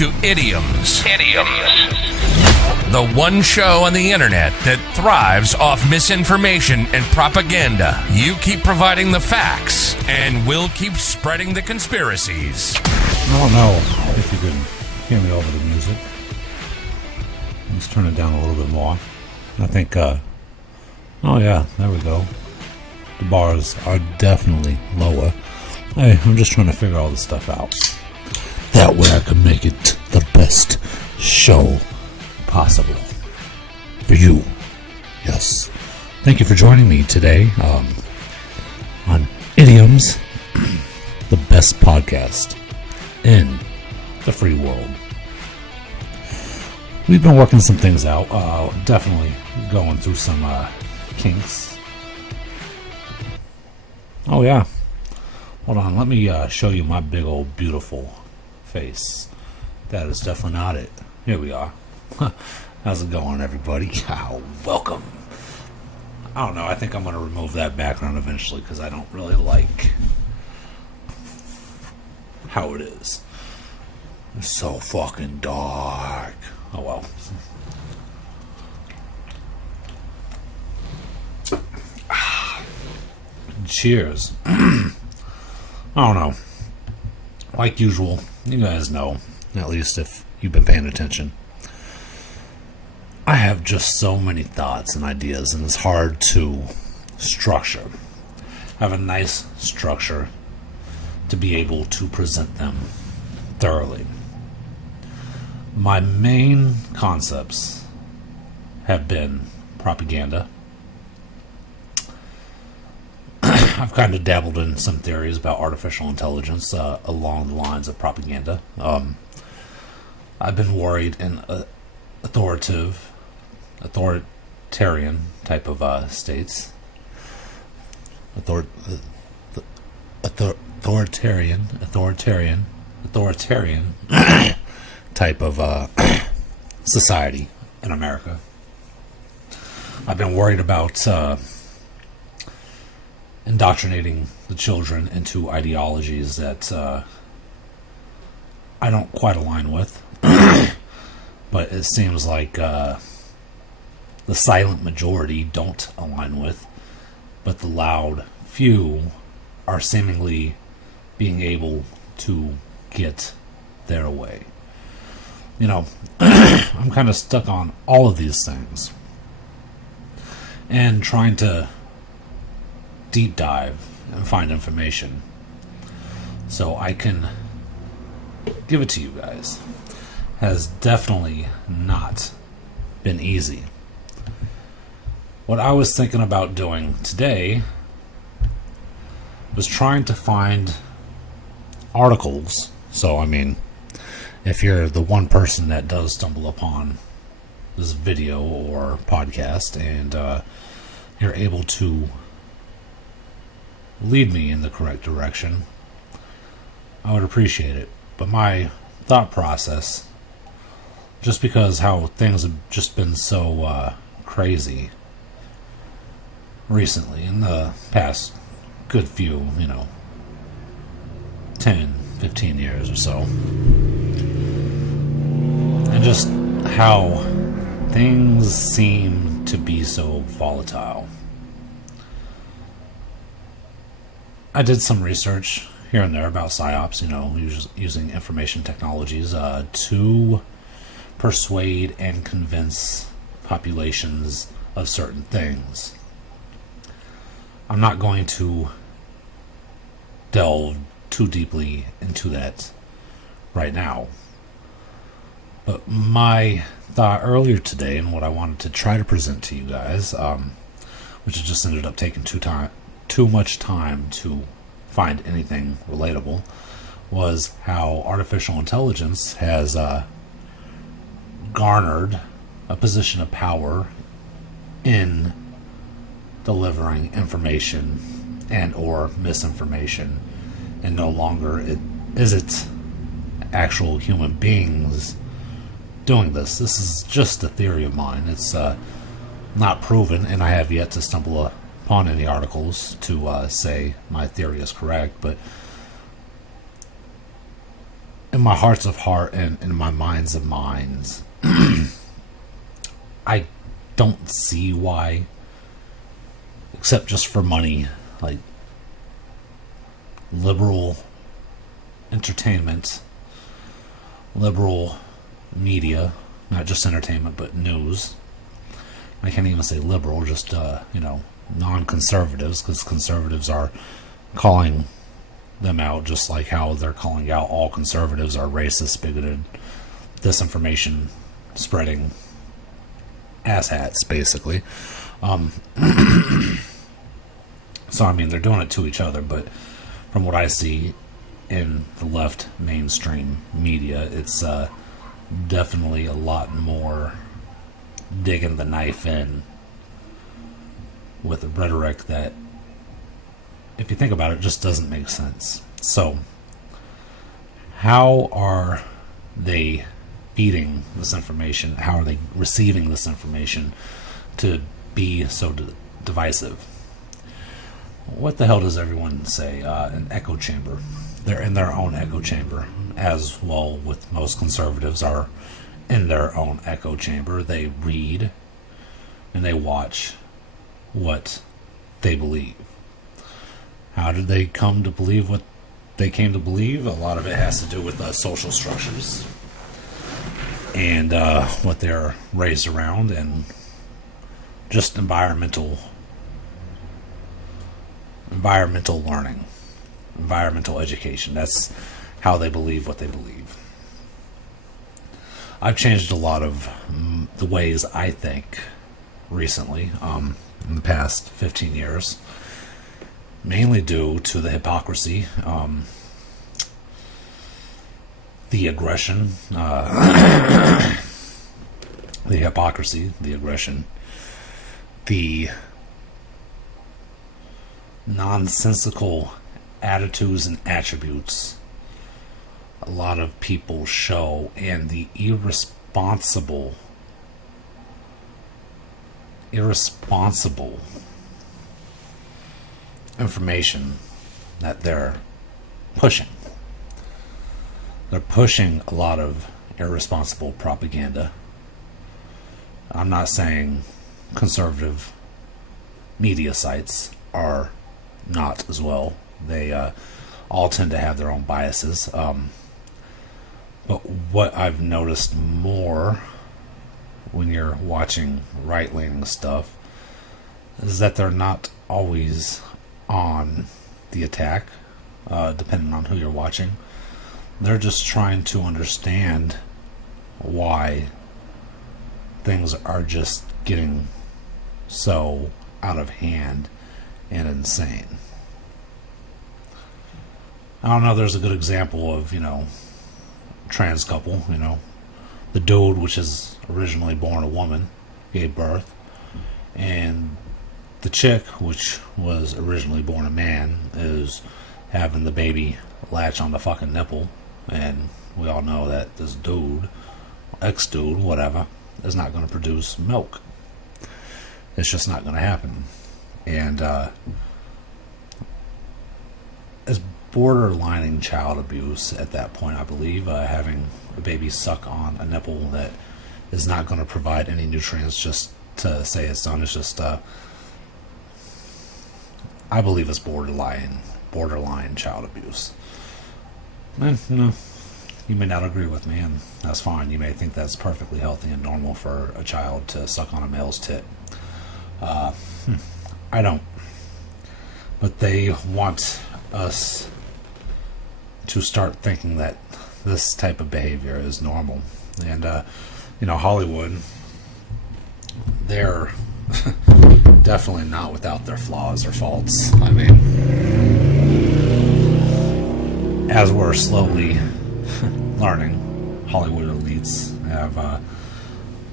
to Idioms. The one show on the internet that thrives off misinformation and propaganda. You keep providing the facts, and we'll keep spreading the conspiracies. I don't know if you can hear me over the music. Let's turn it down a little bit more. I think, oh yeah, there we go. The bars are definitely lower. Hey, I'm just trying to figure all this stuff out. That way I can make it the best show possible for you. Yes. Thank you for joining me today on Idioms, the best podcast in the free world. We've been working some things out, definitely going through some kinks. Oh yeah, hold on, let me show you my big old beautiful face. That is definitely not it. Here we are. How's it going, everybody? Welcome. I don't know, I think I'm going to remove that background eventually because I don't really like how it is. It's so fucking dark. Oh well. Cheers. I don't know. Like usual, you guys know, at least if you've been paying attention, I have just so many thoughts and ideas, and it's hard to structure. Have a nice structure to be able to present them thoroughly. My main concepts have been propaganda. I've kind of dabbled in some theories about artificial intelligence along the lines of propaganda. I've been worried in authoritarian type of states. Authoritarian type of society in America. I've been worried about indoctrinating the children into ideologies that I don't quite align with. But it seems like the silent majority don't align with, but the loud few are seemingly being able to get their way. You know, I'm kind of stuck on all of these things and trying to deep dive and find information so I can give it to you guys. Has definitely not been easy. What I was thinking about doing today was trying to find articles. So, I mean, if you're the one person that does stumble upon this video or podcast and you're able to lead me in the correct direction, I would appreciate it. But my thought process, just because how things have just been so crazy recently in the past good few, 10, 15 years or so, and just how things seem to be so volatile. I did some research here and there about psyops, using information technologies to persuade and convince populations of certain things. I'm not going to delve too deeply into that right now. But my thought earlier today, and what I wanted to try to present to you guys, which has just ended up taking too much time to find anything relatable, was how artificial intelligence has garnered a position of power in delivering information and or misinformation, and no longer is it actual human beings doing this. This is just a theory of mine. It's not proven, and I have yet to stumble upon any articles to say my theory is correct, but in my hearts of heart and in my minds of minds, I don't see why, except just for money, like liberal entertainment, liberal media, not just entertainment, but news. I can't even say liberal, just, non-conservatives, because conservatives are calling them out just like how they're calling out all conservatives are racist, bigoted, disinformation spreading asshats, basically. So, I mean, they're doing it to each other, but from what I see in the left mainstream media, it's definitely a lot more digging the knife in with a rhetoric that, if you think about it, just doesn't make sense. So, how are they feeding this information? How are they receiving this information to be so divisive? What the hell does everyone say? An echo chamber. They're in their own echo chamber, as well with most conservatives are in their own echo chamber. They read and they watch what they believe. How did they come to believe what they came to believe? A lot of it has to do with social structures and what they're raised around, and just environmental learning, environmental education. That's how they believe what they believe. I've changed a lot of the ways I think recently, in the past 15 years, mainly due to the hypocrisy, the aggression, the hypocrisy, the aggression, the nonsensical attitudes and attributes a lot of people show, and the irresponsible information that they're pushing. They're pushing a lot of irresponsible propaganda. I'm not saying conservative media sites are not as well. They all tend to have their own biases. But what I've noticed more when you're watching right-leaning stuff is that they're not always on the attack, depending on who you're watching. They're just trying to understand why things are just getting so out of hand and insane. I don't know, there's a good example of, trans couple, the dude, which is originally born a woman, gave birth, and the chick, which was originally born a man, is having the baby latch on the fucking nipple, and we all know that this dude, ex-dude, whatever, is not going to produce milk. It's just not going to happen. And it's borderlining child abuse at that point, I believe, having a baby suck on a nipple that is not going to provide any nutrients just to say it's done. It's just, I believe it's borderline child abuse. No, you may not agree with me, and that's fine. You may think that's perfectly healthy and normal for a child to suck on a male's tit. I don't. But they want us to start thinking that this type of behavior is normal. And, Hollywood, they're definitely not without their flaws or faults. I mean, as we're slowly learning, Hollywood elites have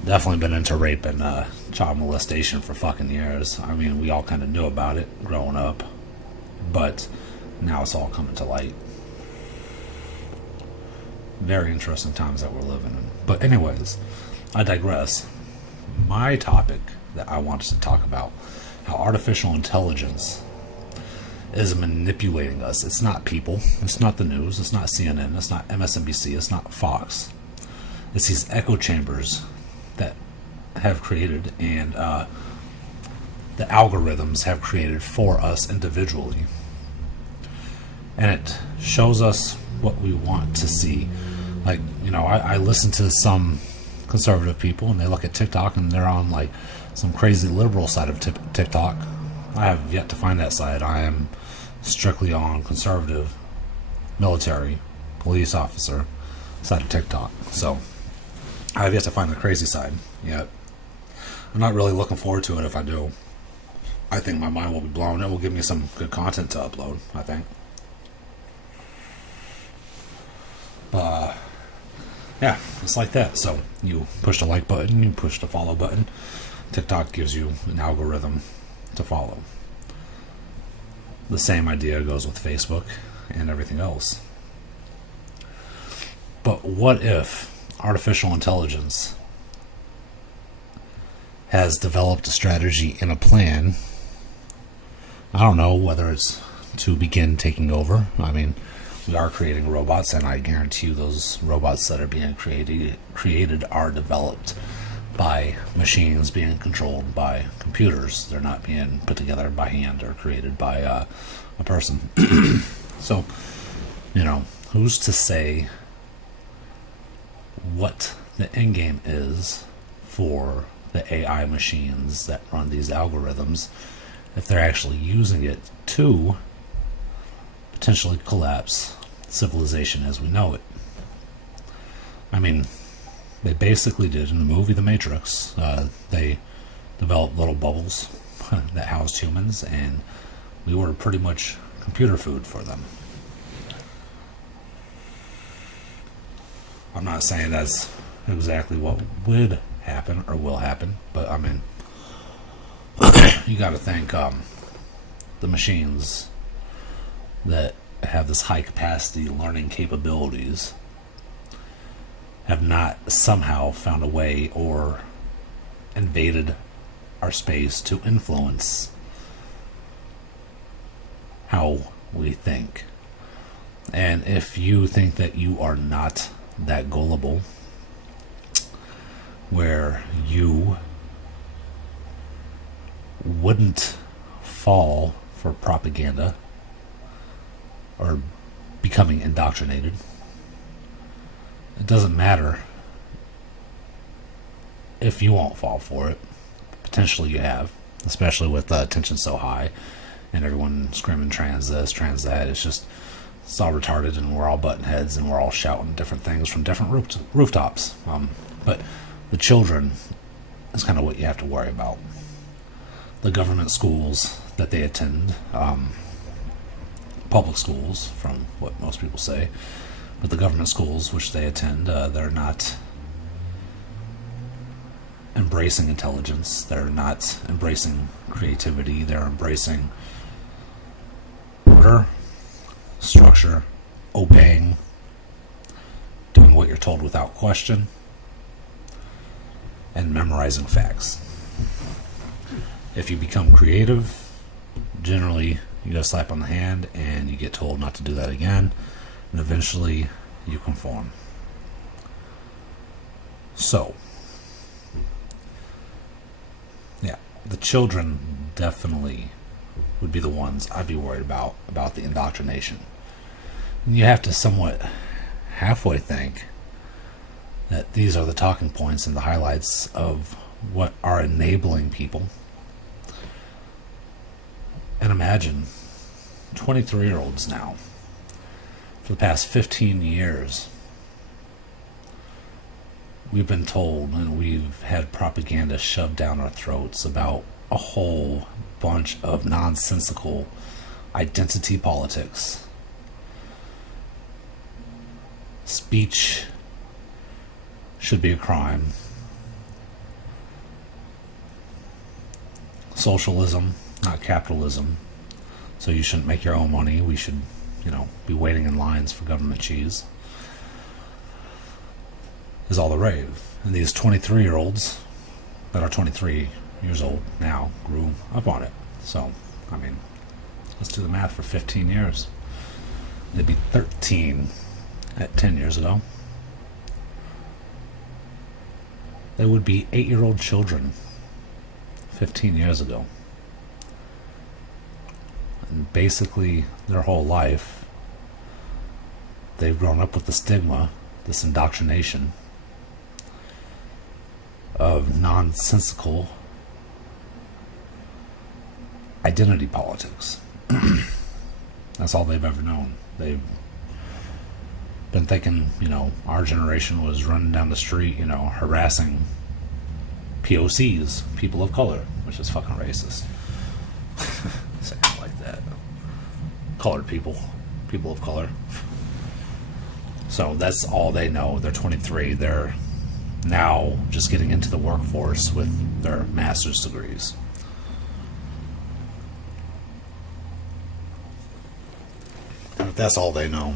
definitely been into rape and child molestation for fucking years. I mean, we all kind of knew about it growing up, but now it's all coming to light. Very interesting times that we're living in. But anyways, I digress. My topic that I wanted to talk about, how artificial intelligence is manipulating us. It's not people. It's not the news. It's not CNN. It's not MSNBC. It's not Fox. It's these echo chambers that have created, and the algorithms have created for us individually. And it shows us what we want to see. Like, I listen to some conservative people, and they look at TikTok, and they're on like some crazy liberal side of TikTok. I have yet to find that side. I am strictly on conservative, military, police officer side of TikTok. So I have yet to find the crazy side yet. I'm not really looking forward to it if I do. I think my mind will be blown. It will give me some good content to upload, I think. Yeah, it's like that. So you push the like button, you push the follow button. TikTok gives you an algorithm to follow. The same idea goes with Facebook and everything else. But what if artificial intelligence has developed a strategy and a plan? I don't know whether it's to begin taking over. I mean, we are creating robots, and I guarantee you those robots that are being created are developed by machines being controlled by computers. They're not being put together by hand or created by a person. So, who's to say what the end game is for the AI machines that run these algorithms, if they're actually using it to potentially collapse civilization as we know it? I mean, they basically did in the movie The Matrix. They developed little bubbles that housed humans, and we were pretty much computer food for them. I'm not saying that's exactly what would happen or will happen, but I mean, you got to think the machines that have this high capacity learning capabilities have not somehow found a way or invaded our space to influence how we think. And if you think that you are not that gullible, where you wouldn't fall for propaganda or becoming indoctrinated, it doesn't matter if you won't fall for it. Potentially you have, especially with tension so high and everyone screaming trans this, trans that. It's all retarded, and we're all butting heads, and we're all shouting different things from different rooftops. But the children is kind of what you have to worry about. The government schools that they attend, public schools, from what most people say, but the government schools which they attend, they're not embracing intelligence. They're not embracing creativity. They're embracing order, structure, obeying, doing what you're told without question, and memorizing facts. If you become creative, generally you get a slap on the hand and you get told not to do that again, and eventually you conform. So, yeah, the children definitely would be the ones I'd be worried about the indoctrination. And you have to somewhat halfway think that these are the talking points and the highlights of what are enabling people. And imagine 23-year-olds now, for the past 15 years, we've been told and we've had propaganda shoved down our throats about a whole bunch of nonsensical identity politics. Speech should be a crime. Socialism, not capitalism. So you shouldn't make your own money. We should, be waiting in lines for government cheese. Is all the rave. And these 23-year-olds that are 23 years old now grew up on it. So, Let's do the math for 15 years. They'd be 13 at 10 years ago. They would be 8-year-old children 15 years ago. And basically, their whole life, they've grown up with the stigma, this indoctrination of nonsensical identity politics. That's all they've ever known. They've been thinking, our generation was running down the street, harassing POCs, people of color, which is fucking racist. Say it like that. Colored people of color. So that's all they know. They're 23. They're now just getting into the workforce with their master's degrees. And if that's all they know,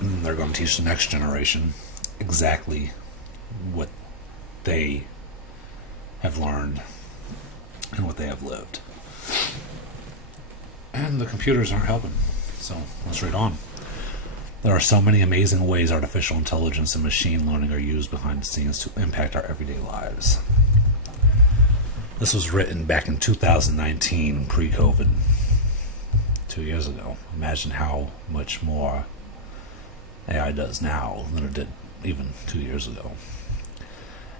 they're going to teach the next generation exactly what they have learned and what they have lived. And the computers aren't helping. So let's read on. There are so many amazing ways artificial intelligence and machine learning are used behind the scenes to impact our everyday lives. This was written back in 2019, pre-COVID, 2 years ago. Imagine how much more AI does now than it did even 2 years ago.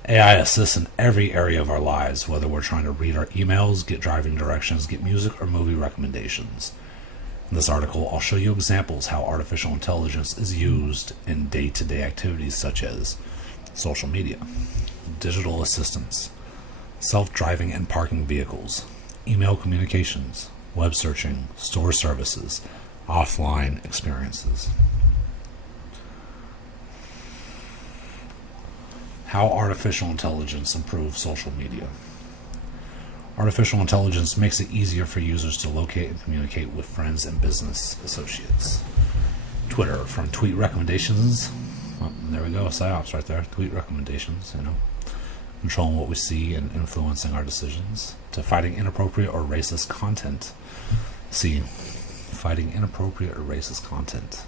AI assists in every area of our lives, whether we're trying to read our emails, get driving directions, get music, or movie recommendations. In this article, I'll show you examples how artificial intelligence is used in day-to-day activities such as social media, digital assistants, self-driving and parking vehicles, email communications, web searching, store services, offline experiences. How artificial intelligence improves social media. Artificial intelligence makes it easier for users to locate and communicate with friends and business associates. Twitter, from tweet recommendations, there we go, PsyOps right there, tweet recommendations, controlling what we see and influencing our decisions, to fighting inappropriate or racist content. See, fighting inappropriate or racist content.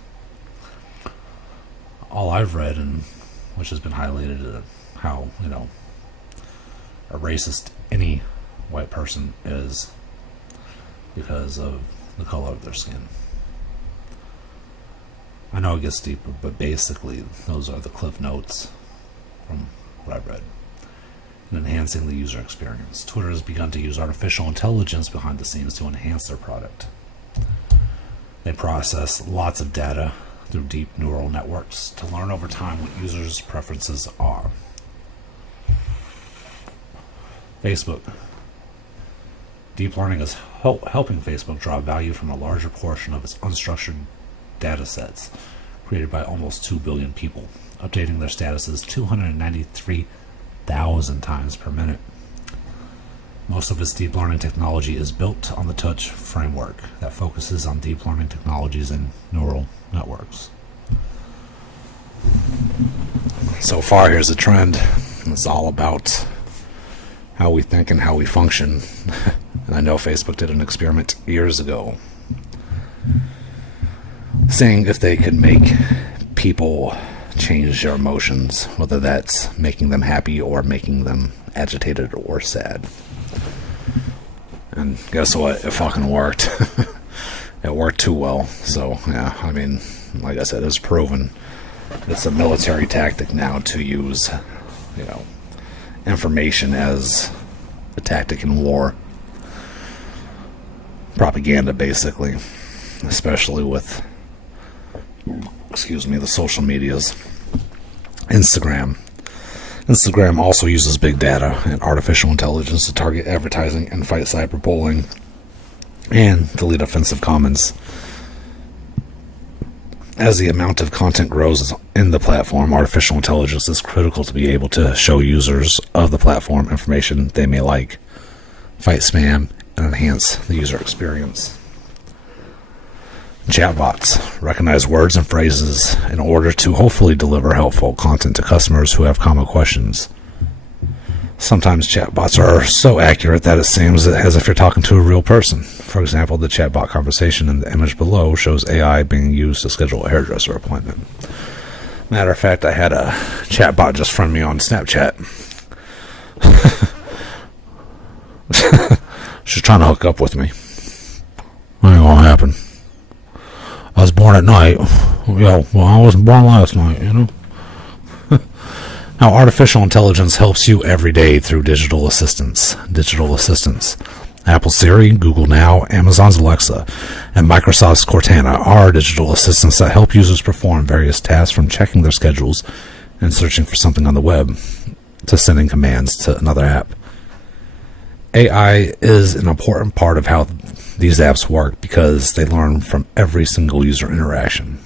All I've read, and which has been highlighted, how, a racist any white person is because of the color of their skin. I know it gets deeper, but basically those are the cliff notes from what I've read. In enhancing the user experience, Twitter has begun to use artificial intelligence behind the scenes to enhance their product. They process lots of data through deep neural networks to learn over time what users' preferences are. Facebook. Deep learning is helping Facebook draw value from a larger portion of its unstructured data sets created by almost 2 billion people, updating their statuses 293,000 times per minute. Most of its deep learning technology is built on the Touch framework that focuses on deep learning technologies and neural networks. So far, here's a trend. It's all about how we think and how we function. And I know Facebook did an experiment years ago, seeing if they could make people change their emotions, whether that's making them happy or making them agitated or sad. And guess what? It fucking worked. It worked too well. So, yeah, like I said, it's proven. It's a military tactic now to use, information as a tactic in war. Propaganda, basically. Especially with, the social medias. Instagram also uses big data and artificial intelligence to target advertising and fight cyberbullying and delete offensive comments. As the amount of content grows in the platform, artificial intelligence is critical to be able to show users of the platform information they may like, fight spam, and enhance the user experience. Chatbots recognize words and phrases in order to hopefully deliver helpful content to customers who have common questions. Sometimes chatbots are so accurate that it seems as if you're talking to a real person. For example, the chatbot conversation in the image below shows AI being used to schedule a hairdresser appointment. Matter of fact, I had a chatbot just friend me on Snapchat. She's trying to hook up with me. Ain't gonna happen. I was born at night. Well, I wasn't born last night, you know? Now, artificial intelligence helps you every day through digital assistants. Apple Siri, Google Now, Amazon's Alexa, and Microsoft's Cortana are digital assistants that help users perform various tasks, from checking their schedules and searching for something on the web to sending commands to another app. AI is an important part of how these apps work because they learn from every single user interaction.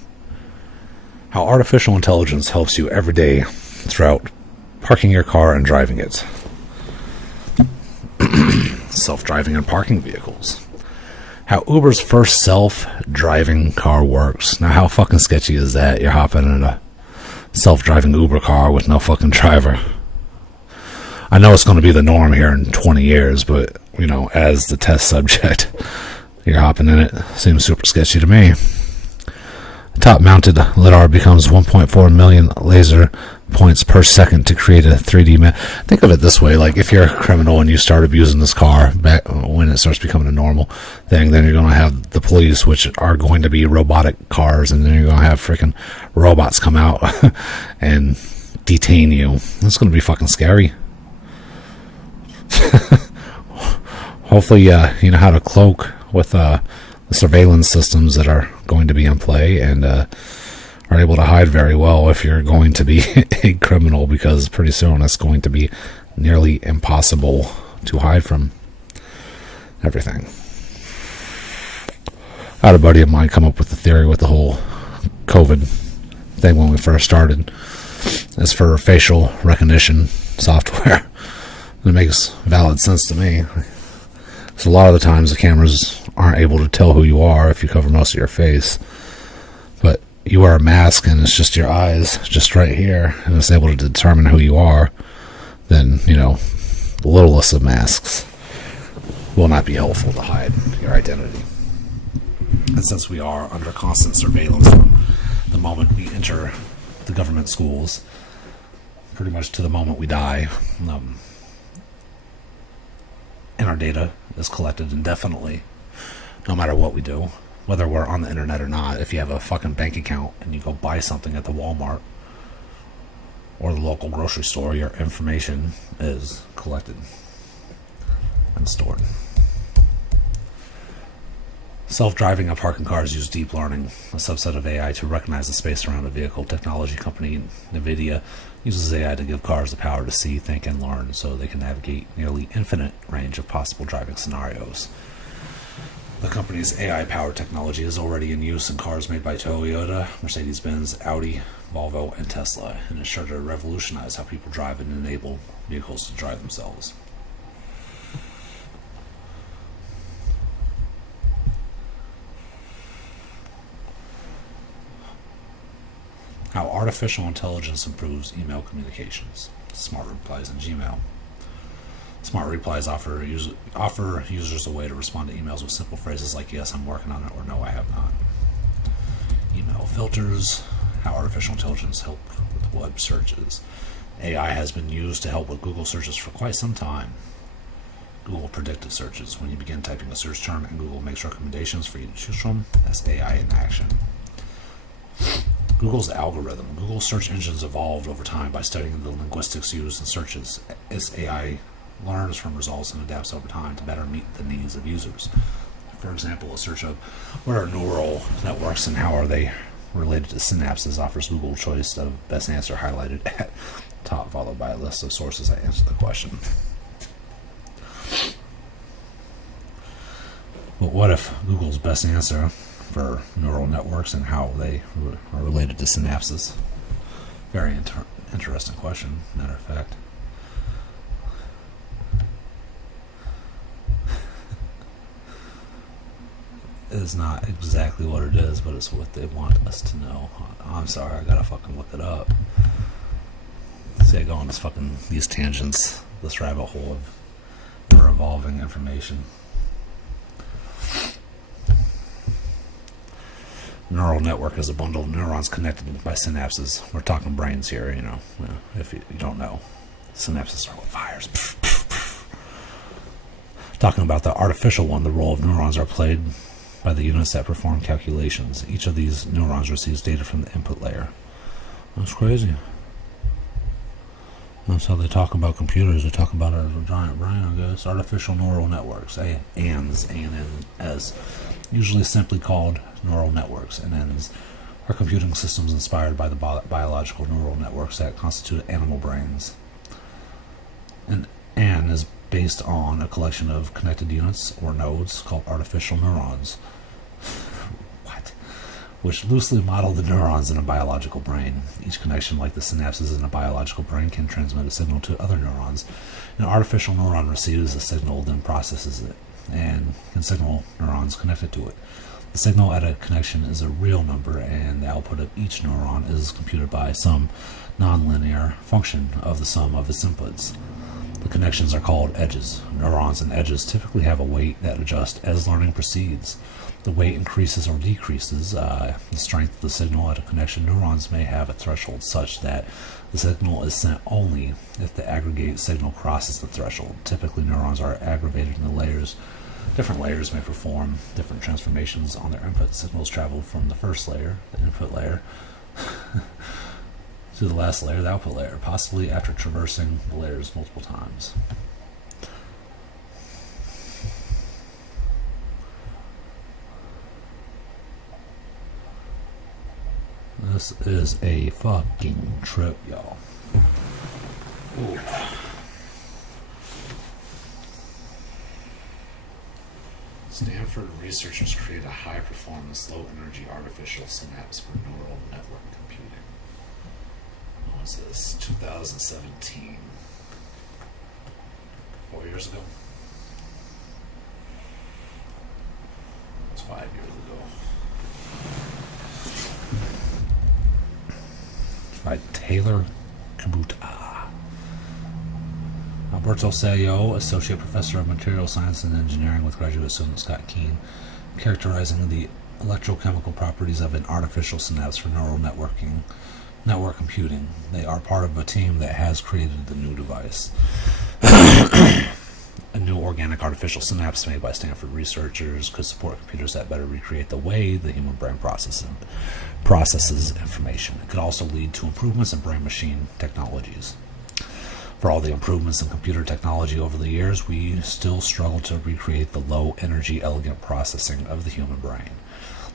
How artificial intelligence helps you every day throughout parking your car and driving it. Self-driving and parking vehicles. How Uber's first self-driving car works. Now, how fucking sketchy is that? You're hopping in a self-driving Uber car with no fucking driver. I know it's going to be the norm here in 20 years, but, you know, as the test subject, you're hopping in it. Seems super sketchy to me. Top-mounted LiDAR becomes 1.4 million laser points per second to create a 3D map. Think of it this way, like if you're a criminal and you start abusing this car back when it starts becoming a normal thing, then you're going to have the police, which are going to be robotic cars, and then you're going to have freaking robots come out and detain you. It's going to be fucking scary. Hopefully, you know how to cloak with the surveillance systems that are going to be in play, and are able to hide very well if you're going to be a criminal, because pretty soon it's going to be nearly impossible to hide from everything. I had a buddy of mine come up with the theory with the whole COVID thing when we first started. It's for facial recognition software. It makes valid sense to me. So a lot of the times the cameras aren't able to tell who you are if you cover most of your face. But you wear a mask and it's just your eyes, just right here, and it's able to determine who you are. Then, you know, the littlest of masks will not be helpful to hide your identity. And since we are under constant surveillance from the moment we enter the government schools, pretty much to the moment we die, and our data is collected indefinitely, no matter what we do, whether we're on the internet or not. If you have a fucking bank account and you go buy something at the Walmart or the local grocery store, your information is collected and stored. Self-driving and parking cars use deep learning, a subset of AI, to recognize the space around a vehicle. Technology company NVIDIA uses AI to give cars the power to see, think, and learn so they can navigate nearly infinite range of possible driving scenarios. The company's AI-powered technology is already in use in cars made by Toyota, Mercedes-Benz, Audi, Volvo, and Tesla, and is sure to revolutionize how people drive and enable vehicles to drive themselves. How artificial intelligence improves email communications. Smart Replies in Gmail. Smart Replies offer users a way to respond to emails with simple phrases like, yes, I'm working on it, or no, I have not. Email filters. How artificial intelligence helps with web searches. AI has been used to help with Google searches for quite some time. Google predictive searches. When you begin typing a search term and Google makes recommendations for you to choose from, that's AI in action. Google's algorithm. Google's search engines evolved over time by studying the linguistics used in searches. Its AI learns from results and adapts over time to better meet the needs of users. For example, a search of what are neural networks and how are they related to synapses offers Google choice of best answer highlighted at top, followed by a list of sources that answer the question. But what if Google's best answer for neural networks and how they are related to synapses? Very interesting question, matter of fact. It is not exactly what it is, but it's what they want us to know. I'm sorry, I gotta fucking look it up. See, I go on these tangents this rabbit hole of ever evolving information. Neural network is a bundle of neurons connected by synapses. We're talking brains here, if you don't know. Synapses are what fires. Talking about the artificial one, the role of neurons are played by the units that perform calculations. Each of these neurons receives data from the input layer. That's crazy. That's how they talk about computers. They talk about it as a giant brain, I guess. Artificial neural networks, ANNs, A-N-N-S, usually simply called neural networks. ANNs are computing systems inspired by the biological neural networks that constitute animal brains. An ANN is based on a collection of connected units or nodes called artificial neurons. Which loosely model the neurons in a biological brain. Each connection, like the synapses in a biological brain, can transmit a signal to other neurons. An artificial neuron receives a signal, then processes it, and can signal neurons connected to it. The signal at a connection is a real number, and the output of each neuron is computed by some nonlinear function of the sum of its inputs. The connections are called edges. Neurons and edges typically have a weight that adjusts as learning proceeds. The weight increases or decreases the strength of the signal at a connection. Neurons may have a threshold such that the signal is sent only if the aggregate signal crosses the threshold. Typically, neurons are aggregated into layers. Different layers may perform different transformations on their input. Signals travel from the first layer, the input layer, to the last layer, the output layer, possibly after traversing the layers multiple times. This is a fucking trip, y'all. Ooh. Stanford researchers create a high-performance, low-energy artificial synapse for neural network computing. What was this? 2017. 4 years ago? It was 5 years ago. By Taylor Kabuta. Alberto Sayo, Associate Professor of Material Science and Engineering with graduate student Scott Keene, characterizing the electrochemical properties of an artificial synapse for neural network computing. They are part of a team that has created the new device. A new organic artificial synapse made by Stanford researchers could support computers that better recreate the way the human brain processes information. It could also lead to improvements in brain-machine technologies. For all the improvements in computer technology over the years, we still struggle to recreate the low-energy, elegant processing of the human brain.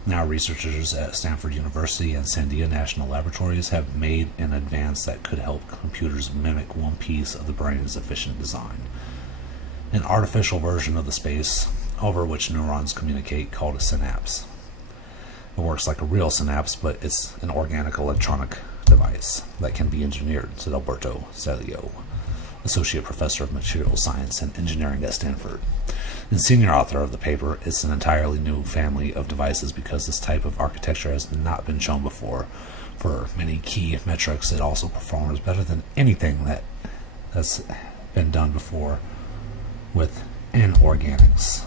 Now, researchers at Stanford University and Sandia National Laboratories have made an advance that could help computers mimic one piece of the brain's efficient design. An artificial version of the space over which neurons communicate, called a synapse. It works like a real synapse, but it's an organic electronic device that can be engineered, said Alberto Celio, Associate Professor of Material Science and Engineering at Stanford. And senior author of the paper, it's an entirely new family of devices because this type of architecture has not been shown before. For many key metrics, it also performs better than anything that's been done before with inorganics.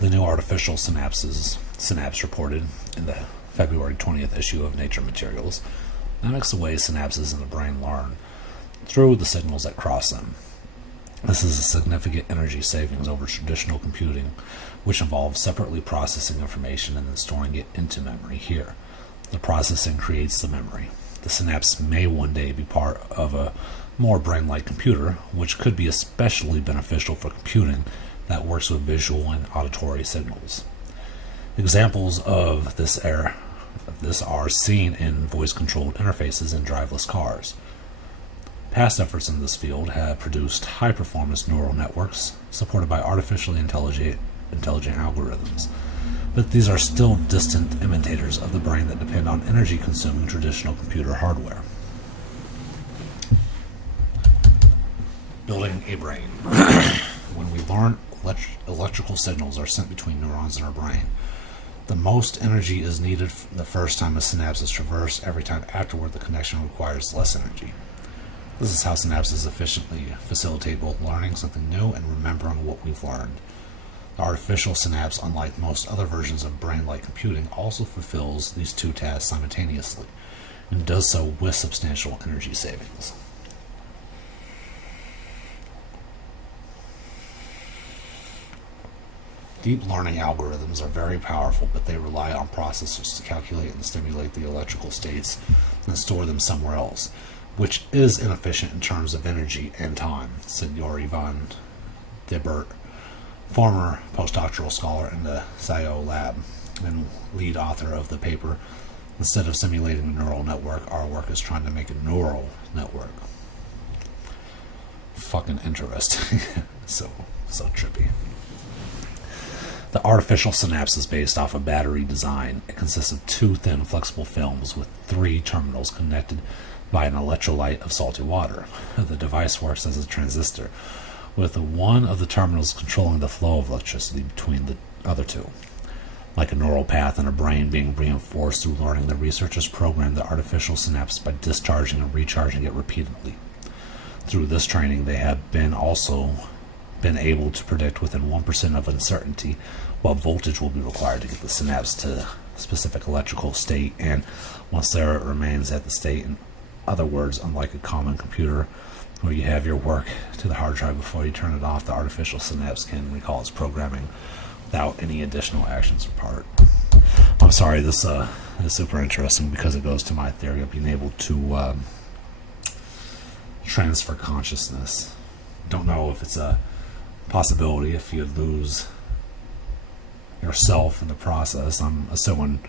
The new artificial synapse reported in the February 20th issue of Nature Materials mimics the way synapses in the brain learn through the signals that cross them. This is a significant energy savings over traditional computing, which involves separately processing information and then storing it into memory. Here, the processing creates the memory. The synapse may one day be part of a more brain-like computer, which could be especially beneficial for computing that works with visual and auditory signals. Examples of this are seen in voice-controlled interfaces in driverless cars. Past efforts in this field have produced high-performance neural networks supported by artificially intelligent algorithms, but these are still distant imitators of the brain that depend on energy-consuming traditional computer hardware. Building a brain. When we learn, electrical signals are sent between neurons in our brain. The most energy is needed the first time a synapse is traversed. Every time afterward, the connection requires less energy. This is how synapses efficiently facilitate both learning something new and remembering what we've learned. The artificial synapse, unlike most other versions of brain-like computing, also fulfills these two tasks simultaneously, and does so with substantial energy savings. Deep learning algorithms are very powerful, but they rely on processors to calculate and stimulate the electrical states and store them somewhere else, which is inefficient in terms of energy and time, said Yuri van Dibert, former postdoctoral scholar in the SCIO lab and lead author of the paper. Instead of simulating a neural network, our work is trying to make a neural network. Fucking interesting. so trippy. The artificial synapse is based off a battery design. It consists of two thin, flexible films with three terminals connected by an electrolyte of salty water. The device works as a transistor, with one of the terminals controlling the flow of electricity between the other two. Like a neural path in a brain being reinforced through learning, the researchers programmed the artificial synapse by discharging and recharging it repeatedly. Through this training, they have also been able to predict within 1% of uncertainty what voltage will be required to get the synapse to a specific electrical state, and once there, it remains at the state. In other words, unlike a common computer where you have your work to the hard drive before you turn it off, the artificial synapse can recall its programming without any additional actions or part. I'm sorry, this is super interesting because it goes to my theory of being able to transfer consciousness. Don't know if it's a possibility if you lose yourself in the process. I'm assuming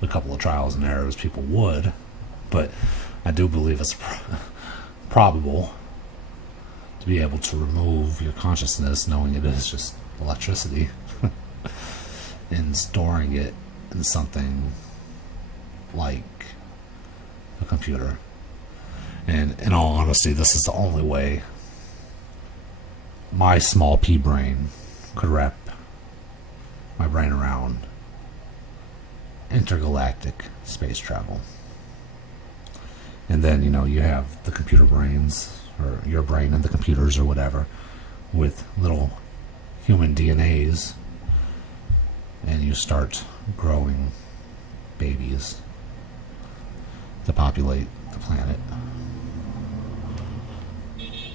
a couple of trials and errors people would, but I do believe it's probable to be able to remove your consciousness, knowing it is just electricity, and storing it in something like a computer. And in all honesty, this is the only way my small pea brain could wrap my brain around intergalactic space travel. And then, you have the computer brains, or your brain and the computers or whatever, with little human DNAs, and you start growing babies to populate the planet.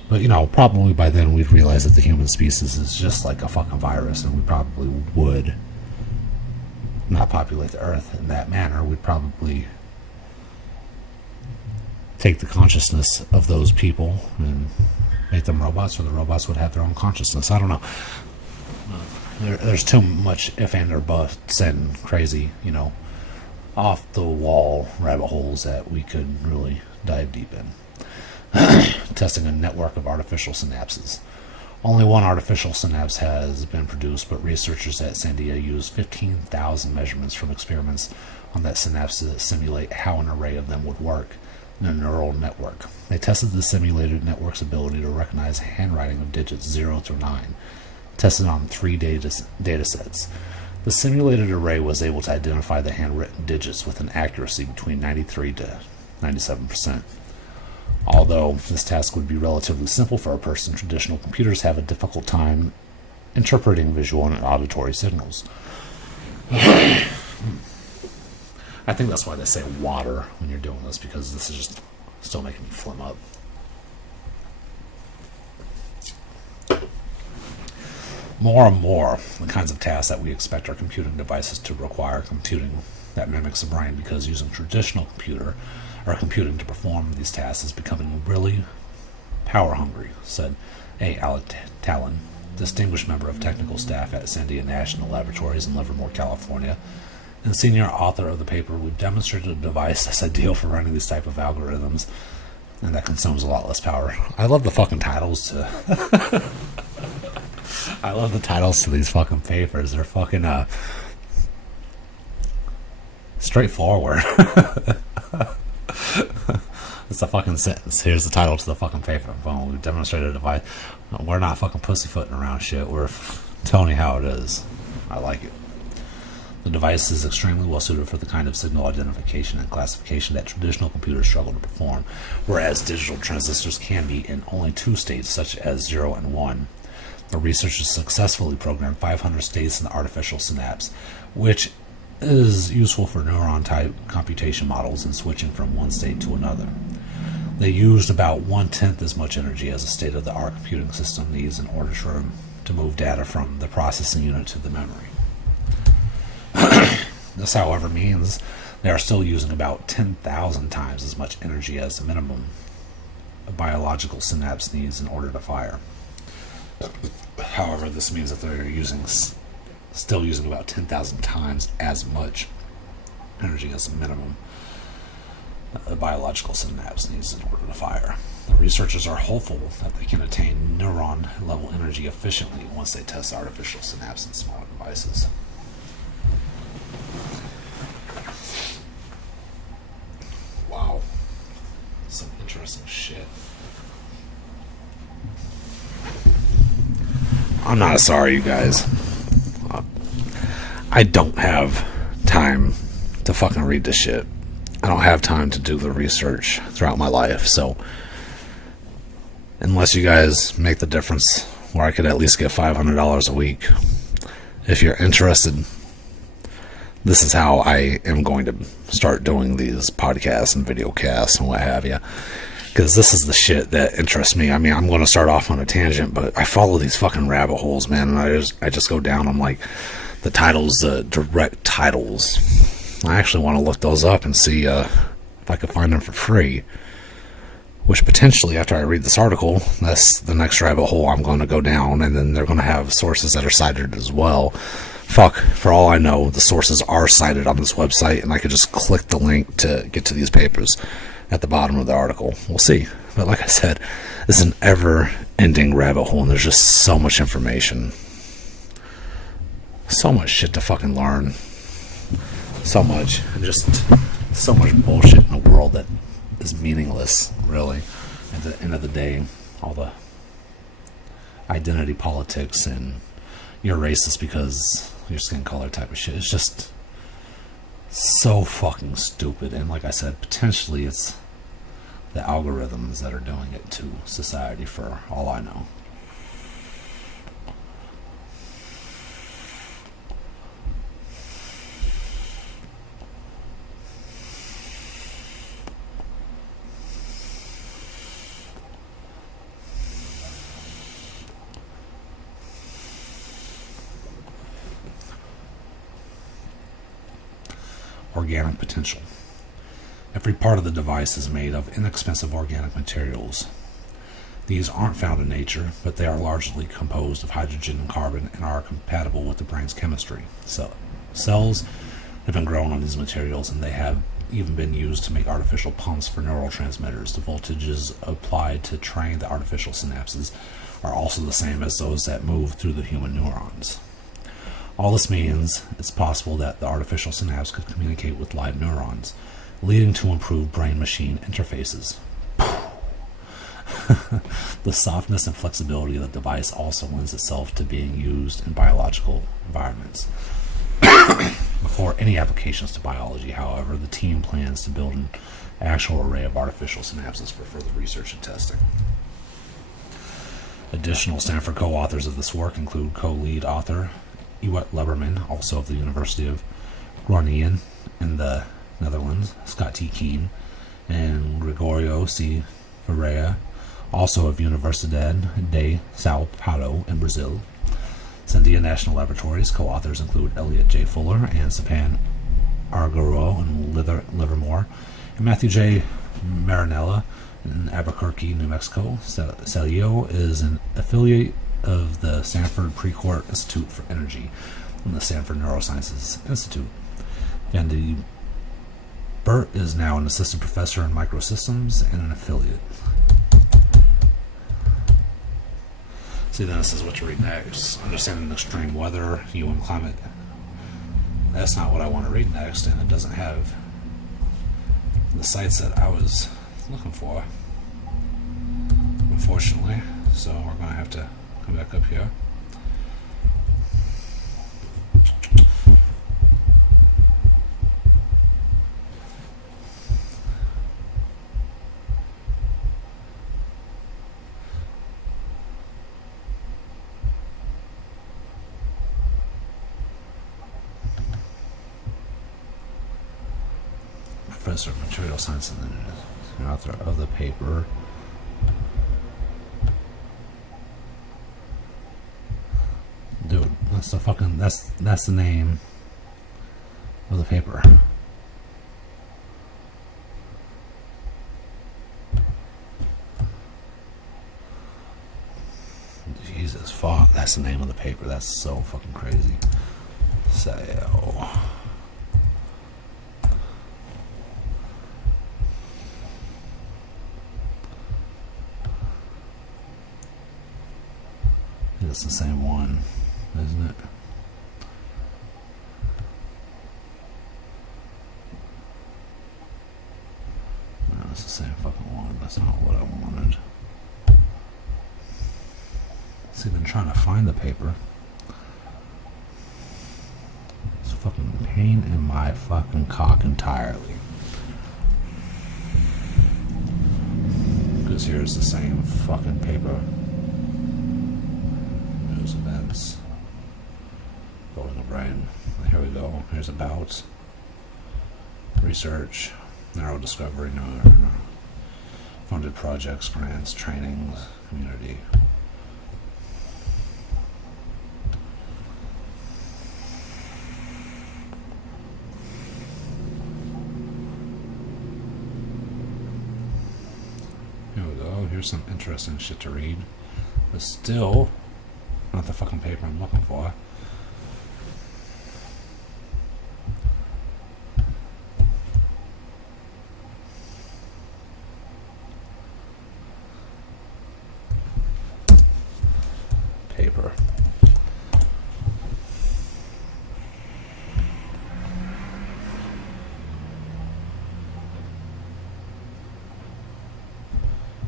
But, probably by then we'd realize that the human species is just like a fucking virus, and we probably would not populate the Earth in that manner. We'd probably take the consciousness of those people and make them robots, or the robots would have their own consciousness. I don't know. There's too much if and or buts and crazy, off the wall rabbit holes that we could really dive deep in. Testing a network of artificial synapses. Only one artificial synapse has been produced, but researchers at Sandia used 15,000 measurements from experiments on that synapse to simulate how an array of them would work in a neural network. They tested the simulated network's ability to recognize handwriting of digits 0 through 9, tested on 3 data sets. The simulated array was able to identify the handwritten digits with an accuracy between 93 to 97%. Although this task would be relatively simple for a person, traditional computers have a difficult time interpreting visual and auditory signals. I think that's why they say water when you're doing this, because this is just still making me phlegm up. More and more, the kinds of tasks that we expect our computing devices to require computing that mimics the brain, because using traditional computing to perform these tasks is becoming really power hungry, said A. Alec Talon, distinguished member of technical staff at Sandia National Laboratories in Livermore, California, and senior author of the paper. We've demonstrated a device that's ideal for running these type of algorithms, and that consumes a lot less power. I love the fucking titles to I love the titles to these fucking papers. They're fucking straightforward. It's a fucking sentence. Here's the title to the fucking paper. Boom, we've demonstrated a device. We're not fucking pussyfooting around shit. We're telling you how it is. I like it. The device is extremely well suited for the kind of signal identification and classification that traditional computers struggle to perform, whereas digital transistors can be in only 2 states, such as 0 and 1. The researchers successfully programmed 500 states in the artificial synapse, which is useful for neuron-type computation models and switching from one state to another. They used about 1/10 as much energy as a state-of-the-art computing system needs in order to move data from the processing unit to the memory. This, however, means they are still using about 10,000 times as much energy as the minimum a biological synapse needs in order to fire. However, this means that they're still using about 10,000 times as much energy as the minimum a biological synapse needs in order to fire. The researchers are hopeful that they can attain neuron-level energy efficiently once they test artificial synapse in smaller devices. Wow. Some interesting shit. I'm not sorry, you guys. I don't have time to fucking read this shit. I don't have time to do the research throughout my life, so unless you guys make the difference where I could at least get $500 a week, if you're interested, this is how I am going to start doing these podcasts and video casts and what have you, because this is the shit that interests me. I mean, I'm going to start off on a tangent, but I follow these fucking rabbit holes, man, and I just go down. I'm like, the titles, the direct titles, I actually want to look those up and see if I could find them for free, which potentially, after I read this article, that's the next rabbit hole I'm going to go down, and then they're going to have sources that are cited as well. Fuck, for all I know, the sources are cited on this website, and I could just click the link to get to these papers at the bottom of the article. We'll see. But like I said, it's an ever-ending rabbit hole, and there's just so much information. So much shit to fucking learn. So much. And just so much bullshit in the world that is meaningless, really. At the end of the day, all the identity politics and you're racist because your skin color type of shit. It's just so fucking stupid. And like I said, potentially it's the algorithms that are doing it to society, for all I know. Organic potential. Every part of the device is made of inexpensive organic materials. These aren't found in nature, but they are largely composed of hydrogen and carbon and are compatible with the brain's chemistry. So, cells have been grown on these materials, and they have even been used to make artificial pumps for neurotransmitters. The voltages applied to train the artificial synapses are also the same as those that move through the human neurons. All this means it's possible that the artificial synapse could communicate with live neurons, leading to improved brain-machine interfaces. The softness and flexibility of the device also lends itself to being used in biological environments. Before any applications to biology, however, the team plans to build an actual array of artificial synapses for further research and testing. Additional Stanford co-authors of this work include co-lead author Iwet Leberman, also of the University of Groningen in the Netherlands, Scott T. Keene, and Gregorio C. Ferreira, also of Universidade de Sao Paulo in Brazil. Sandia National Laboratories co-authors include Elliot J. Fuller and Sapan Argaro in Livermore, and Matthew J. Marinella in Albuquerque, New Mexico. Celio is an affiliate of the Stanford Precourt Institute for Energy and the Stanford Neurosciences Institute. Andy Burt is now an assistant professor in microsystems and an affiliate. See, then it says what to read next. Understanding extreme weather, UN climate. That's not what I want to read next, and it doesn't have the sites that I was looking for, unfortunately. So we're going to have to come back up here. Professor of Material Science and the author of the paper. Dude, that's the fucking that's the name of the paper. Jesus fuck, that's the name of the paper. That's so fucking crazy. So it's the same one, isn't it? No, it's the same fucking one. That's not what I wanted. See, I've been trying to find the paper. It's a fucking pain in my fucking cock entirely. Because here's the same fucking paper. News events. Building a brain. Here we go. Here's about research, neuro discovery, funded projects, grants, trainings, community. Here's some interesting shit to read, but still not the fucking paper I'm looking for. Paper.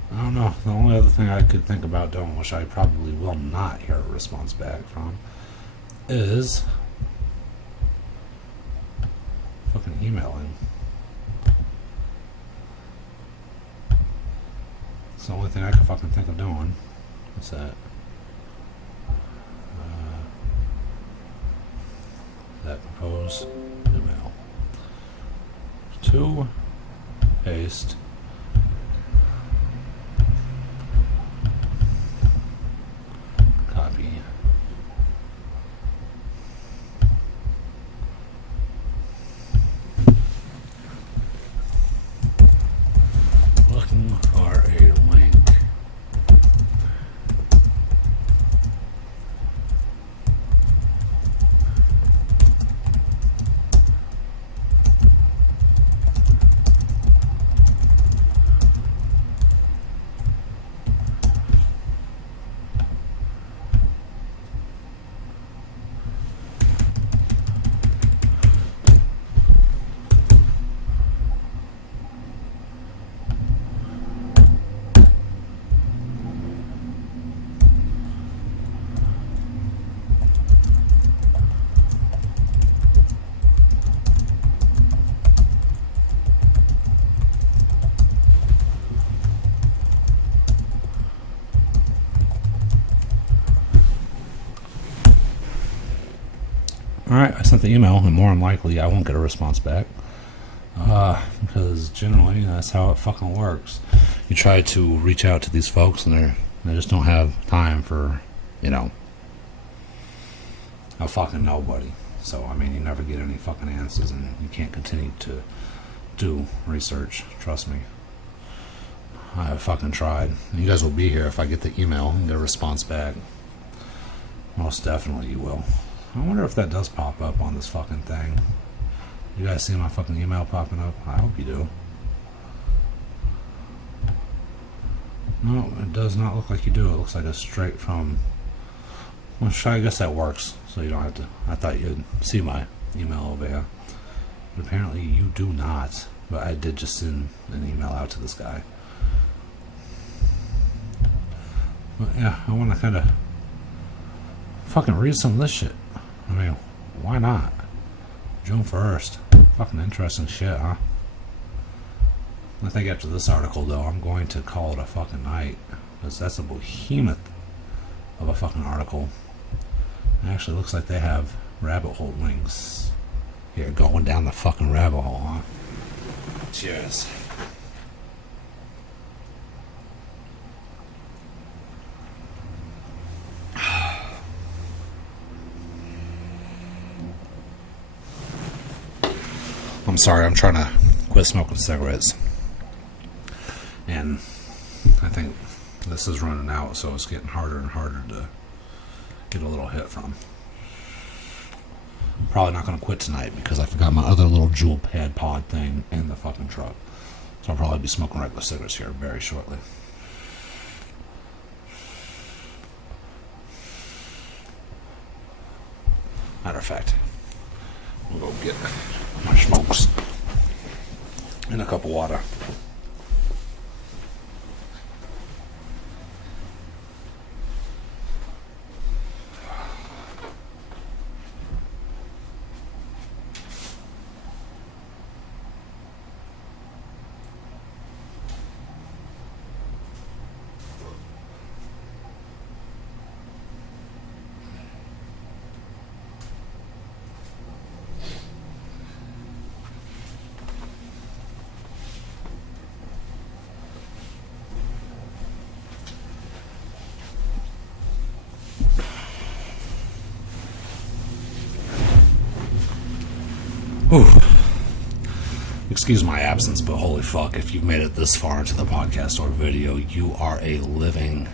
I don't know. The only other thing I could think about doing, which I probably will not hear a response back from, is fucking emailing. It's the only thing I can fucking think of doing. What's that? That proposed email. To paste. Copy. Looking for a link. Alright, I sent the email, and more than likely I won't get a response back. Because generally that's how it fucking works. You try to reach out to these folks, and they just don't have time for, a fucking nobody. So, I mean, you never get any fucking answers, and you can't continue to do research. Trust me. I have fucking tried. You guys will be here if I get the email and get a response back. Most definitely you will. I wonder if that does pop up on this fucking thing. You guys see my fucking email popping up? I hope you do. No, it does not look like you do. It looks like it's straight from... Well, I guess that works, so you don't have to... I thought you'd see my email over here. But apparently you do not. But I did just send an email out to this guy. But yeah, I want to kind of fucking read some of this shit. I mean, why not? June 1st. Fucking interesting shit, huh? I think after this article, though, I'm going to call it a fucking night. Because that's a behemoth of a fucking article. It actually looks like they have rabbit hole links. Here, going down the fucking rabbit hole, huh? Cheers. I'm sorry, I'm trying to quit smoking cigarettes. And I think this is running out, so it's getting harder and harder to get a little hit from. Probably not going to quit tonight because I forgot my other little jewel pad pod thing in the fucking truck. So I'll probably be smoking regular cigarettes here very shortly. Matter of fact, we'll go get my smokes and a cup of water. Ooh. Excuse my absence, but holy fuck, if you've made it this far into the podcast or video, you are a living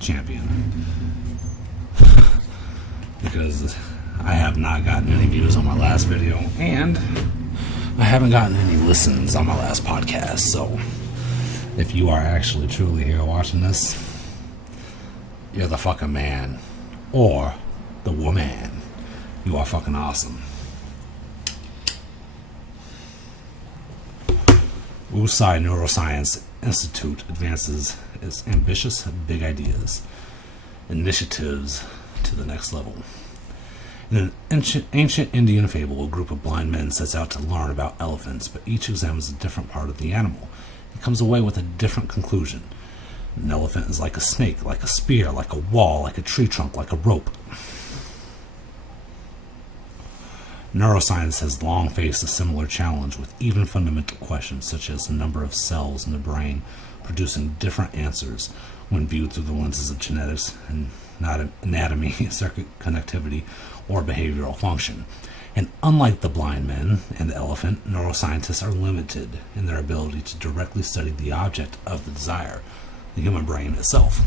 champion. Because I have not gotten any views on my last video, and I haven't gotten any listens on my last podcast, so if you are actually truly here watching this, you're the fucking man. Or the woman. You are fucking awesome. Usai Neuroscience Institute advances its ambitious big ideas initiatives to the next level. In an ancient Indian fable, a group of blind men sets out to learn about elephants, but each examines a different part of the animal and comes away with a different conclusion. An elephant is like a snake, like a spear, like a wall, like a tree trunk, like a rope. Neuroscience has long faced a similar challenge with even fundamental questions such as the number of cells in the brain producing different answers when viewed through the lenses of genetics and not anatomy, circuit connectivity, or behavioral function. And unlike the blind men and the elephant, neuroscientists are limited in their ability to directly study the object of the desire, the human brain itself.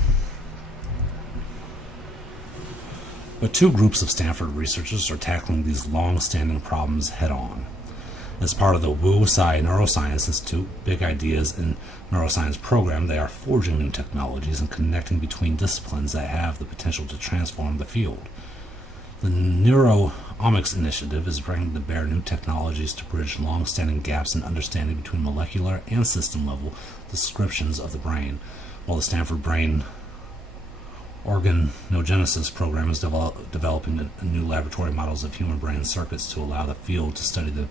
But two groups of Stanford researchers are tackling these long-standing problems head-on. As part of the Wu-Tsai Neuroscience Institute Big Ideas in Neuroscience program, they are forging new technologies and connecting between disciplines that have the potential to transform the field. The Neuro Omics Initiative is bringing to bear new technologies to bridge long-standing gaps in understanding between molecular and system-level descriptions of the brain, while the Stanford Brain Organogenesis program is developing new laboratory models of human brain circuits to allow the field to study the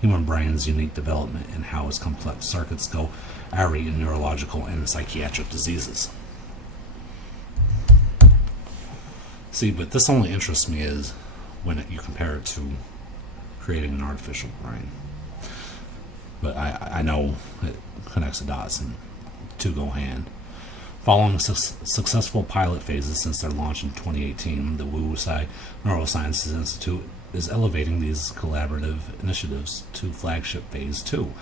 human brain's unique development and how its complex circuits go awry in neurological and psychiatric diseases. See, but this only interests me is when you compare it to creating an artificial brain. But I know it connects the dots and two go hand. Following successful pilot phases since their launch in 2018, the Wu-Tsai Neuroscience Institute is elevating these collaborative initiatives to flagship phase 2.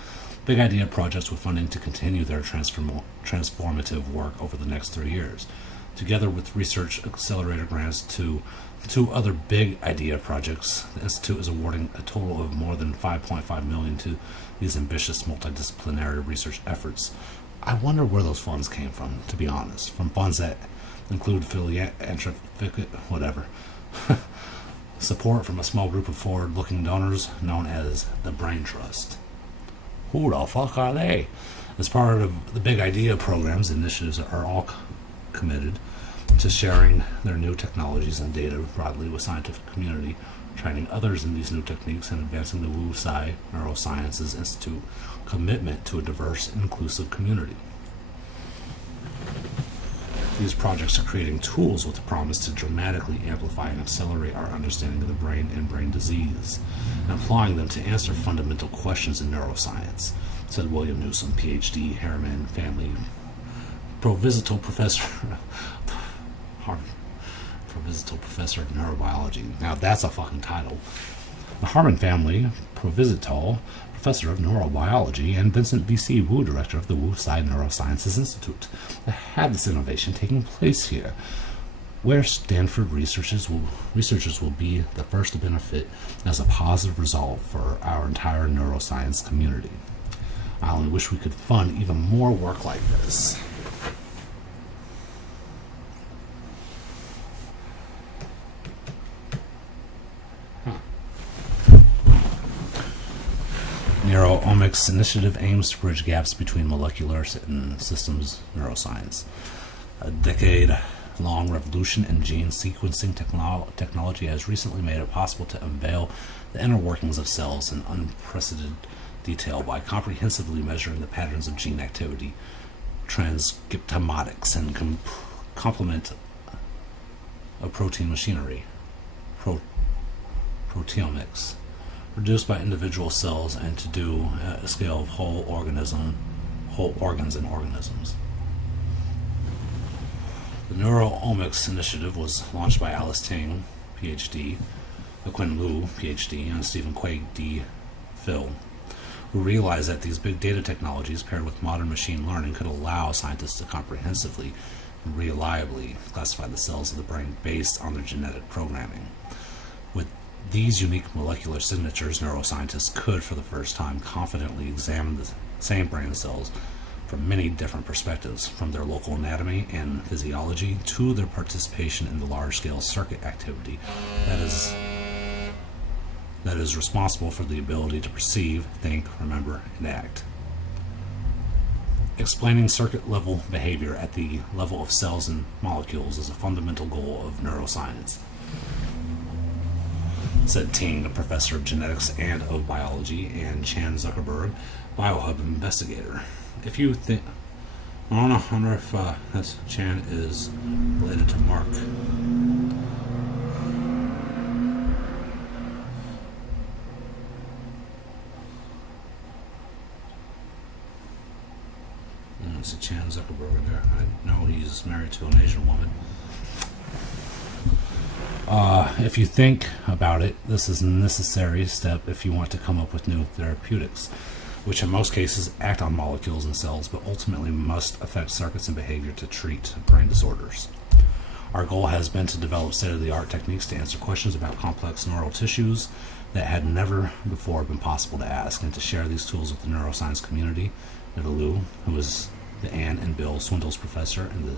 Big idea projects with funding to continue their transformative work over the next 3 years. Together with research accelerator grants to 2 other big idea projects, the Institute is awarding a total of more than $5.5 million to these ambitious multidisciplinary research efforts. I wonder where those funds came from, to be honest. From funds that include philanthropic, whatever. Support from a small group of forward-looking donors known as the Brain Trust. Who the fuck are they? As part of the Big Idea programs, initiatives are all committed to sharing their new technologies and data broadly with the scientific community, training others in these new techniques, and advancing the Wu-Tsai Neurosciences Institute commitment to a diverse and inclusive community. These projects are creating tools with the promise to dramatically amplify and accelerate our understanding of the brain and brain disease. and applying them to answer fundamental questions in neuroscience, said William Newsom, PhD, Harriman family, Provisional Professor of Neurobiology. Now that's a fucking title. The Harman family, Provisional Professor of Neurobiology, and Vincent V.C. Wu, Director of the Wu Tsai Neurosciences Institute, have this innovation taking place here, where Stanford researchers will be the first to benefit as a positive result for our entire neuroscience community. I only wish we could fund even more work like this. Omics Initiative aims to bridge gaps between molecular and systems neuroscience. A decade-long revolution in gene sequencing technology has recently made it possible to unveil the inner workings of cells in unprecedented detail by comprehensively measuring the patterns of gene activity, transcriptomics, and complement of protein machinery, proteomics, produced by individual cells, and to do at a scale of whole organs and organisms. The Neuro-Omics Initiative was launched by Alice Ting, PhD, Quinn Liu, PhD, and Stephen Quaig, D.Phil, who realized that these big data technologies paired with modern machine learning could allow scientists to comprehensively and reliably classify the cells of the brain based on their genetic programming. With these unique molecular signatures, neuroscientists could, for the first time, confidently examine the same brain cells from many different perspectives, from their local anatomy and physiology to their participation in the large-scale circuit activity that is responsible for the ability to perceive, think, remember, and act. Explaining circuit-level behavior at the level of cells and molecules is a fundamental goal of neuroscience, said Ting, a professor of genetics and of biology, and Chan Zuckerberg, Biohub investigator. If you think, I wonder if this Chan is related to Mark. It's a Chan Zuckerberg there. I know he's married to an Asian woman. If you think about it, this is a necessary step if you want to come up with new therapeutics, which in most cases act on molecules and cells, but ultimately must affect circuits and behavior to treat brain disorders. Our goal has been to develop state-of-the-art techniques to answer questions about complex neural tissues that had never before been possible to ask, and to share these tools with the neuroscience community. Nita Liu, who is the Anne and Bill Swindells Professor in the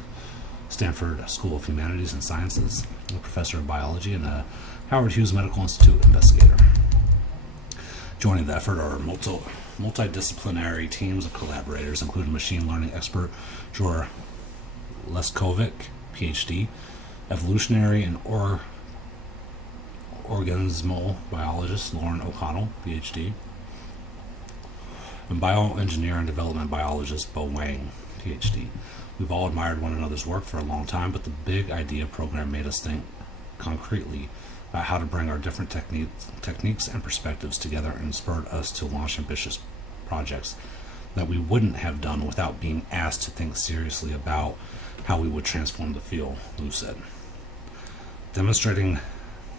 Stanford School of Humanities and Sciences, a professor of biology, and a Howard Hughes Medical Institute investigator. Joining the effort are multidisciplinary teams of collaborators, including machine learning expert Jor Leskovic, PhD, evolutionary and organismal biologist Lauren O'Connell, PhD, and bioengineer and development biologist Bo Wang, PhD. We've all admired one another's work for a long time, but the Big Idea program made us think concretely about how to bring our different techniques and perspectives together, and spurred us to launch ambitious projects that we wouldn't have done without being asked to think seriously about how we would transform the field, Liu said. Demonstrating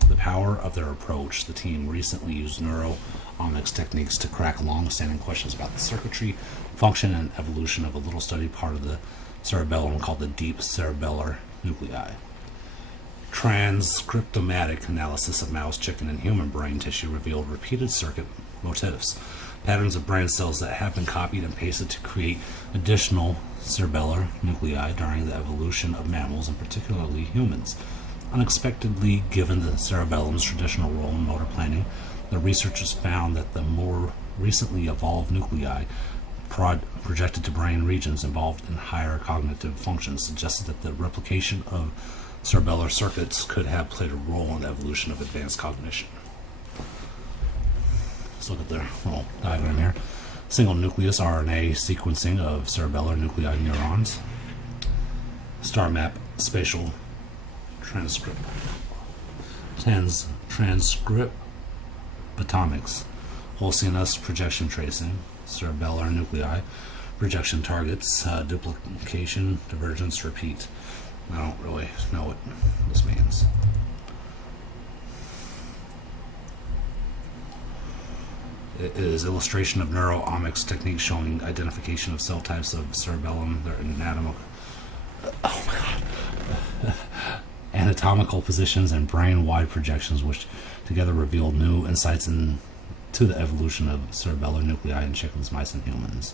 the power of their approach, the team recently used neuro-omics techniques to crack long-standing questions about the circuitry, function, and evolution of a little studied part of the cerebellum called the deep cerebellar nuclei. Transcriptomatic analysis of mouse, chicken, and human brain tissue revealed repeated circuit motifs, patterns of brain cells that have been copied and pasted to create additional cerebellar nuclei during the evolution of mammals, and particularly humans. Unexpectedly, given the cerebellum's traditional role in motor planning, the researchers found that the more recently evolved nuclei projected to brain regions involved in higher cognitive functions suggested that the replication of cerebellar circuits could have played a role in the evolution of advanced cognition. Let's look at their little diagram here. Single nucleus RNA sequencing of cerebellar nuclei neurons. Star map spatial transcriptomics Atomics, whole CNS projection tracing, cerebellar nuclei, projection targets, duplication, divergence, repeat. I don't really know what this means. It is illustration of Neuro Omics technique showing identification of cell types of cerebellum, their anatomical positions, and brain-wide projections, which together reveal new insights into the evolution of cerebellar nuclei in chickens, mice, and humans.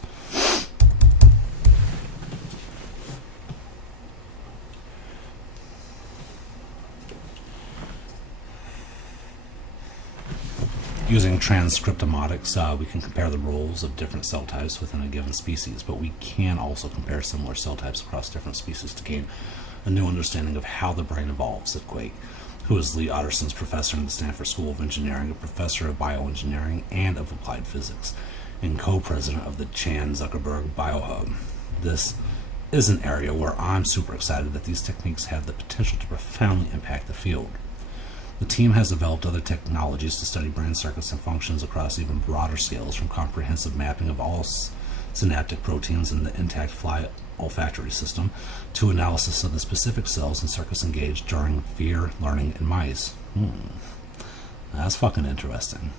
Using transcriptomics, we can compare the roles of different cell types within a given species, but we can also compare similar cell types across different species to gain a new understanding of how the brain evolves, said Quake, who is Lee Otterson's professor in the Stanford School of Engineering, a professor of bioengineering and of applied physics, and co-president of the Chan Zuckerberg BioHub. This is an area where I'm super excited that these techniques have the potential to profoundly impact the field. The team has developed other technologies to study brain circuits and functions across even broader scales, from comprehensive mapping of all synaptic proteins in the intact fly olfactory system to analysis of the specific cells and circuits engaged during fear learning in mice. That's fucking interesting.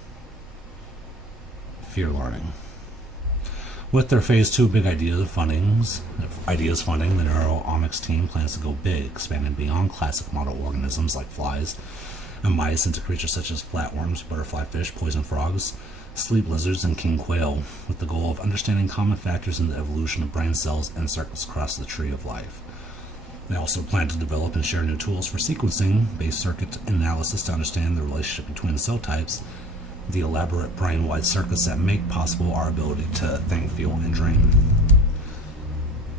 Fear learning. With their Phase 2 Big Ideas funding, the Neuro Omics team plans to go big, expanding beyond classic model organisms like flies and mice into creatures such as flatworms, butterfly fish, poison frogs, sleep lizards, and king quail, with the goal of understanding common factors in the evolution of brain cells and circuits across the tree of life. They also plan to develop and share new tools for sequencing-based circuit analysis to understand the relationship between cell types, the elaborate brain-wide circuits that make possible our ability to think, feel, and dream.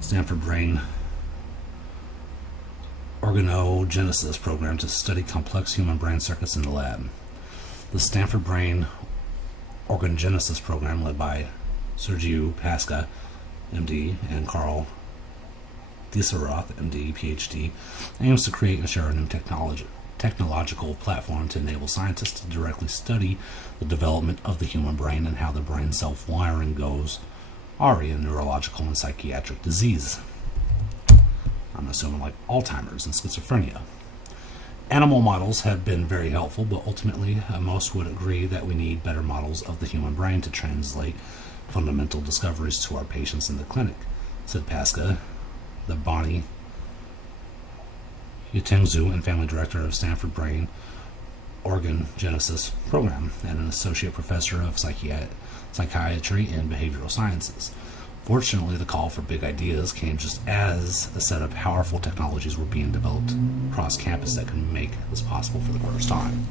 Stanford Brain Organogenesis program to study complex human brain circuits in the lab. The Stanford Brain Organogenesis program, led by Sergiu Pasca, MD, and Carl Dieseroth, MD, PhD, aims to create and share a new technological platform to enable scientists to directly study the development of the human brain and how the brain self-wiring goes ARI in neurological and psychiatric disease. I'm assuming like Alzheimer's and schizophrenia. Animal models have been very helpful, but ultimately most would agree that we need better models of the human brain to translate fundamental discoveries to our patients in the clinic, said Pasca, the Bonnie Yutengzu and family director of Stanford Brain Organogenesis program and an associate professor of psychiatry and behavioral sciences. Fortunately, the call for big ideas came just as a set of powerful technologies were being developed across campus that could make this possible for the first time.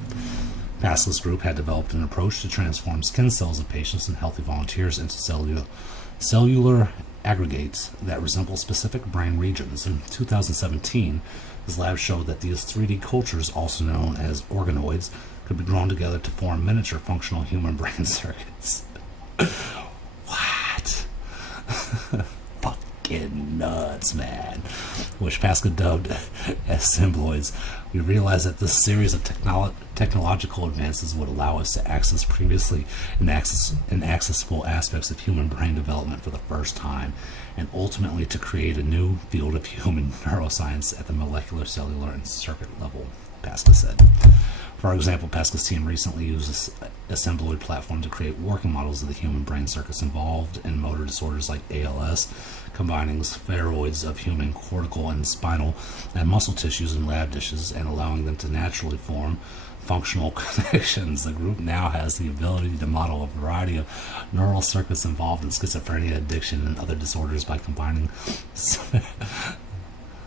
Pasca's group had developed an approach to transform skin cells of patients and healthy volunteers into cellular aggregates that resemble specific brain regions. In 2017, his lab showed that these 3D cultures, also known as organoids, could be grown together to form miniature functional human brain circuits. What? Fucking nuts, man. Which Pascal dubbed as symbioids. We realized that this series of technological advances would allow us to access previously inaccessible aspects of human brain development for the first time, and ultimately to create a new field of human neuroscience at the molecular, cellular, and circuit level, Pascal said. For example, Pascal's team recently used a symbioid platform to create working models of the human brain circuits involved in motor disorders like ALS, combining spheroids of human cortical and spinal and muscle tissues in lab dishes and allowing them to naturally form functional connections. The group now has the ability to model a variety of neural circuits involved in schizophrenia, addiction, and other disorders by combining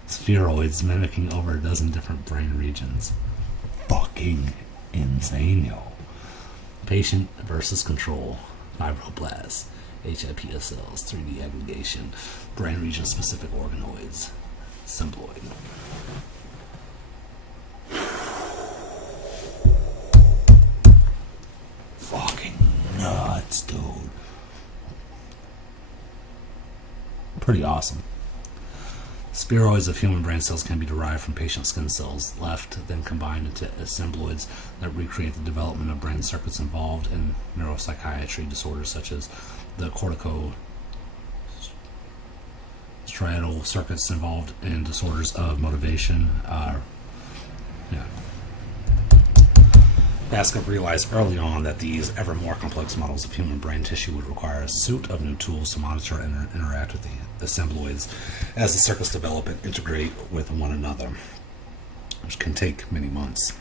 spheroids mimicking over a dozen different brain regions. Fucking insane, yo. Patient versus control, fibroblasts, HIPS cells, 3D aggregation, brain region specific organoids, symbioid. Fucking nuts, dude. Pretty awesome. It's Spheroids of human brain cells can be derived from patient skin cells, left, then combined into assembloids that recreate the development of brain circuits involved in neuropsychiatry disorders such as the corticostriatal circuits involved in disorders of motivation. Baskett realized early on that these ever more complex models of human brain tissue would require a suite of new tools to monitor and interact with the assembloids as the circuits develop and integrate with one another, which can take many months.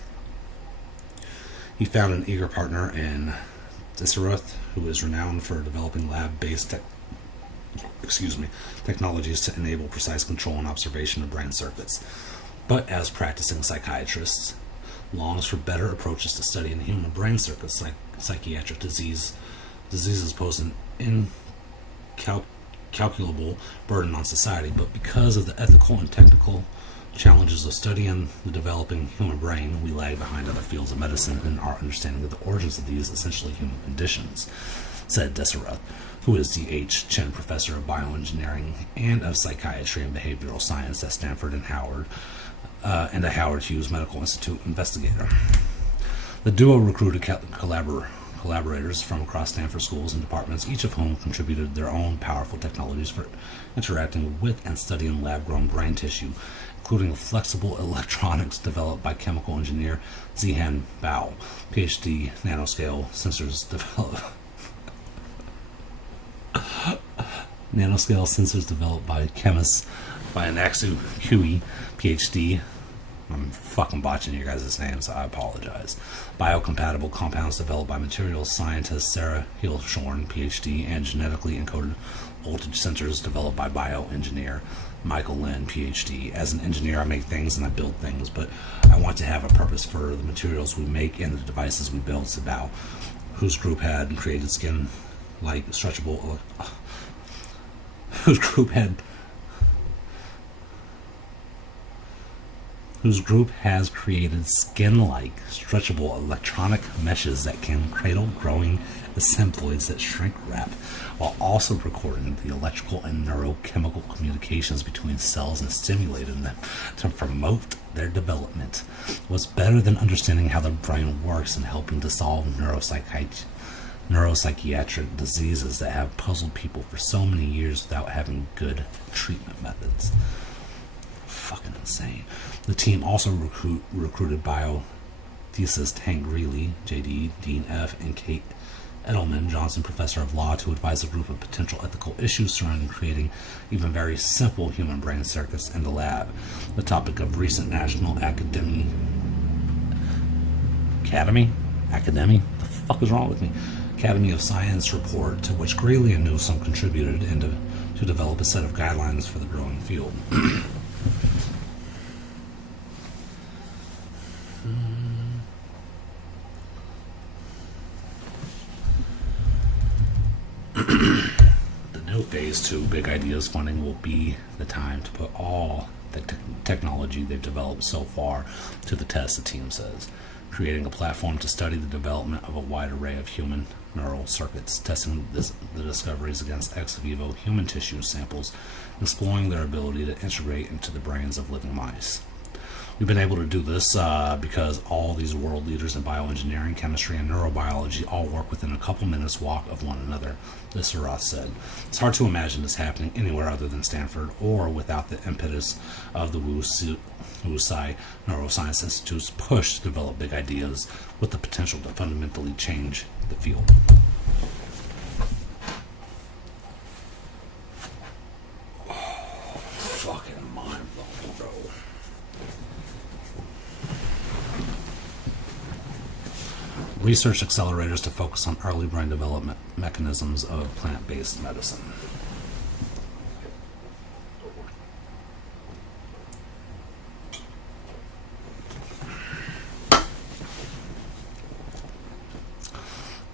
He found an eager partner in Disseruth, who is renowned for developing lab-based technologies to enable precise control and observation of brain circuits. But as practicing psychiatrists, longs for better approaches to studying human brain circuits. Like psychiatric diseases pose an incalculable burden on society, but because of the ethical and technical challenges of studying the developing human brain, we lag behind other fields of medicine in our understanding of the origins of these essentially human conditions, said Disseruth, who is D.H. Chen Professor of Bioengineering and of Psychiatry and Behavioral Science at Stanford and a Howard Hughes Medical Institute investigator. The duo recruited collaborators from across Stanford schools and departments, each of whom contributed their own powerful technologies for interacting with and studying lab-grown brain tissue, including flexible electronics developed by chemical engineer Zihan Bao, PhD, nanoscale sensors developed by chemists by Anaxu Hui, PhD. I'm fucking botching your guys' names, so I apologize. Biocompatible compounds developed by materials scientist Sarah Hilshorn, PhD, and genetically encoded voltage sensors developed by bioengineer Michael Lin, PhD. As an engineer, I make things and I build things, but I want to have a purpose for the materials we make and the devices we build. Sabao, whose group had created skin-like stretchable... whose group has created skin-like stretchable electronic meshes that can cradle growing assembloids that shrink wrap, while also recording the electrical and neurochemical communications between cells and stimulating them to promote their development. What's better than understanding how the brain works and helping to solve neuropsychiatric diseases that have puzzled people for so many years without having good treatment methods? Fucking insane. The team also recruited bioethicist Hank Greeley, JD, Dean F., and Kate Edelman, Johnson Professor of Law, to advise a group of potential ethical issues surrounding creating even very simple human brain circuits in the lab, the topic of recent National Academy? The fuck is wrong with me? Academy of Science report, to which Greeley and Newsom contributed to develop a set of guidelines for the growing field. The new Phase 2 Big Ideas funding will be the time to put all the technology they've developed so far to the test, the team says, creating a platform to study the development of a wide array of human neural circuits, testing the discoveries against ex vivo human tissue samples, and exploring their ability to integrate into the brains of living mice. We've been able to do this because all these world leaders in bioengineering, chemistry, and neurobiology all work within a couple minutes walk of one another, Disseruth said. It's hard to imagine this happening anywhere other than Stanford, or without the impetus of the Wu-Tsai Neuroscience Institute's push to develop big ideas with the potential to fundamentally change the field. Fucking mind-blowing, bro. Research accelerators to focus on early brain development mechanisms of plant-based medicine.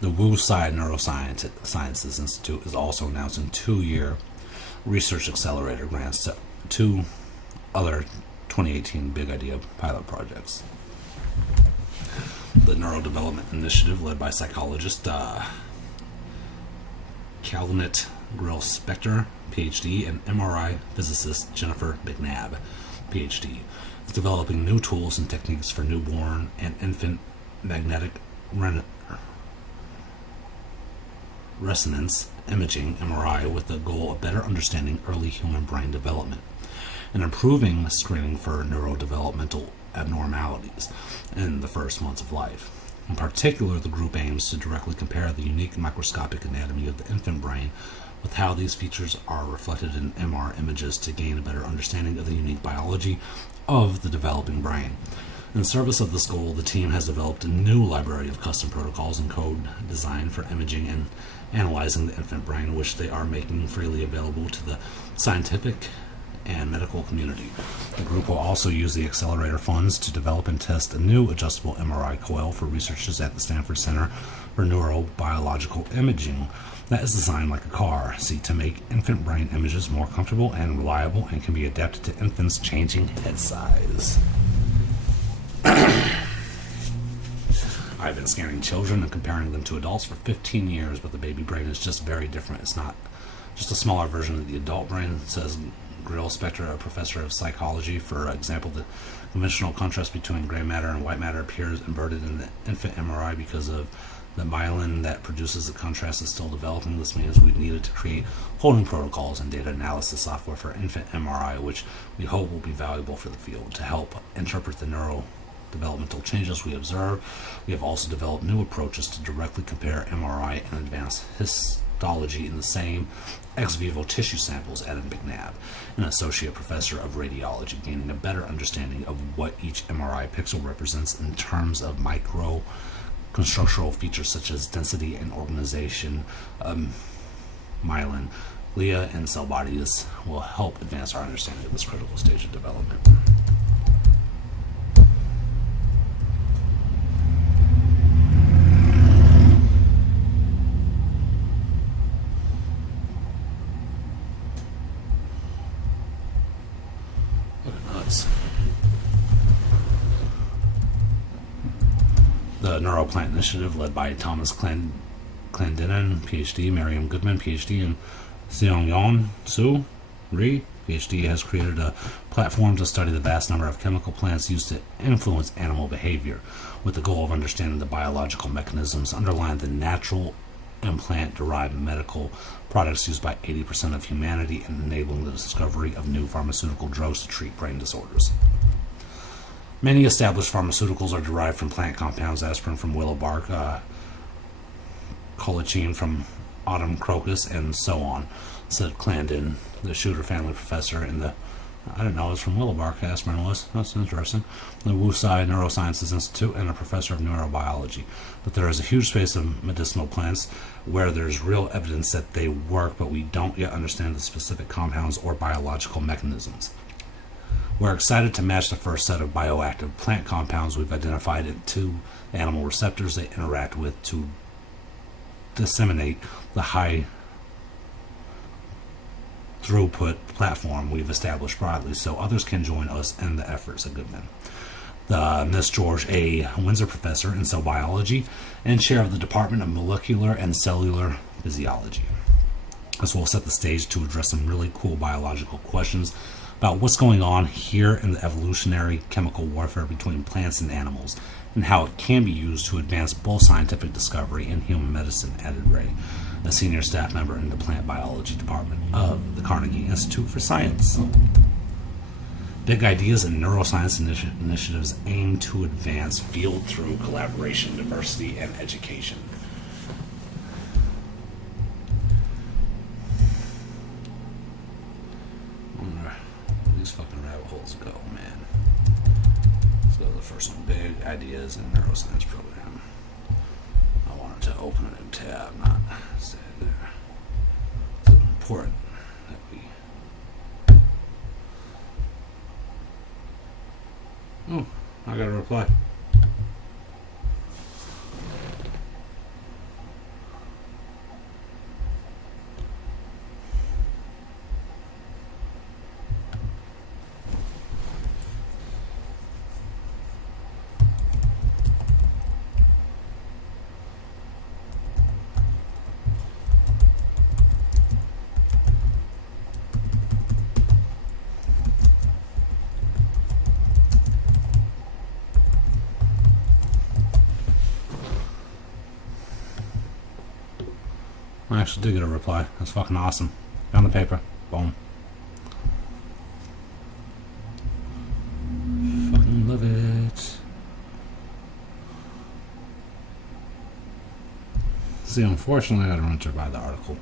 The Wu-Tsai Neurosciences Institute is also announcing 2-year research accelerator grants to 2 other 2018 Big Idea pilot projects. The Neurodevelopment Initiative, led by psychologist Calvinet Grill-Spector, PhD, and MRI physicist Jennifer McNabb, PhD, is developing new tools and techniques for newborn and infant magnetic resonance imaging, MRI, with the goal of better understanding early human brain development and improving screening for neurodevelopmental abnormalities in the first months of life. In particular, the group aims to directly compare the unique microscopic anatomy of the infant brain with how these features are reflected in MR images to gain a better understanding of the unique biology of the developing brain. In service of this goal, the team has developed a new library of custom protocols and code designed for imaging and analyzing the infant brain, which they are making freely available to the scientific and medical community. The group will also use the accelerator funds to develop and test a new adjustable MRI coil for researchers at the Stanford Center for Neurobiological Imaging that is designed like a car seat to make infant brain images more comfortable and reliable and can be adapted to infants' changing head size. I've been scanning children and comparing them to adults for 15 years, but the baby brain is just very different. It's not just a smaller version of the adult brain, says Grill-Spector, a professor of psychology. For example, the conventional contrast between gray matter and white matter appears inverted in the infant MRI because of the myelin that produces the contrast is still developing. This means we needed to create holding protocols and data analysis software for infant MRI, which we hope will be valuable for the field to help interpret the neurodevelopmental changes we observe. We have also developed new approaches to directly compare MRI and advanced histology in the same ex vivo tissue samples, added McNabb, an associate professor of radiology, gaining a better understanding of what each MRI pixel represents in terms of micro-constructural features such as density and organization, myelin, glia, and cell bodies will help advance our understanding of this critical stage of development. The Neuroplant Initiative, led by Thomas Clendenin, PhD, Miriam Goodman, PhD, and Seong-Yeon Soo, Ri, PhD, has created a platform to study the vast number of chemical plants used to influence animal behavior, with the goal of understanding the biological mechanisms underlying the natural and plant-derived medical products used by 80% of humanity and enabling the discovery of new pharmaceutical drugs to treat brain disorders. Many established pharmaceuticals are derived from plant compounds: aspirin from willow bark, colchicine from autumn crocus, and so on, said Clandin, the Shooter family professor in the, I didn't know it was from willow bark, aspirin was, that's interesting, the Wusai Neurosciences Institute, and a professor of neurobiology. But there is a huge space of medicinal plants where there's real evidence that they work, but we don't yet understand the specific compounds or biological mechanisms. We're excited to match the first set of bioactive plant compounds we've identified to animal receptors they interact with to disseminate the high throughput platform we've established broadly so others can join us in the efforts, said Goodman. The Miss George A. Windsor professor in cell biology and chair of the Department of Molecular and Cellular Physiology. This will set the stage to address some really cool biological questions about what's going on here in the evolutionary chemical warfare between plants and animals, and how it can be used to advance both scientific discovery and human medicine, added Ray, a senior staff member in the plant biology department of the Carnegie Institute for Science. Big Ideas and Neuroscience initiatives aim to advance field through collaboration, diversity, and education. These fucking rabbit holes go, man. Let's go to the first one. Big Ideas in Neuroscience Program. I wanted to open a new tab, not stay there. It's important that we... Oh, I got a reply. I actually did get a reply. That's fucking awesome. Found the paper. Boom. Fucking love it. See, unfortunately, I gotta buy the article.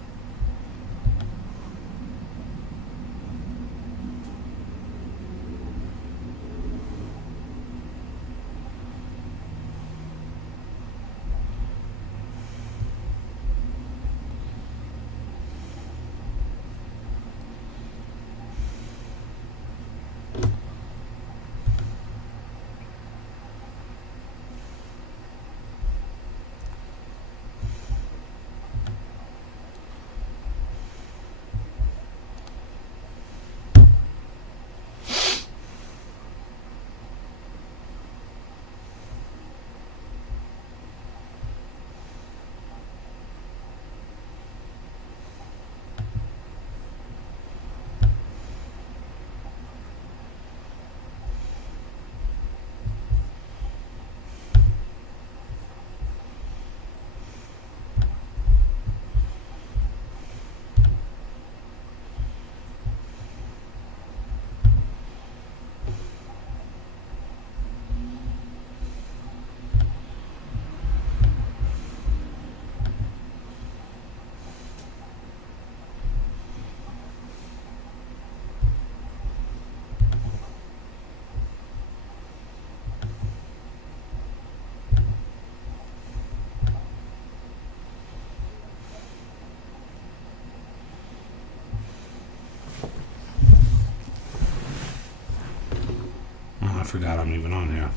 I forgot I'm even on here.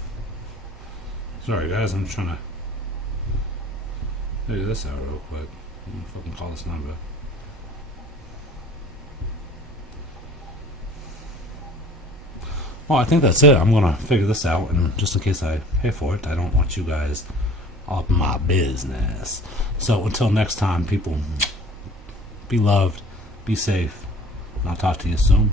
Sorry guys, I'm trying to figure this out real quick. I'm gonna fucking call this number. Well, I think that's it. I'm gonna figure this out, and just in case I pay for it, I don't want you guys up my business. So until next time, people, be loved, be safe, and I'll talk to you soon.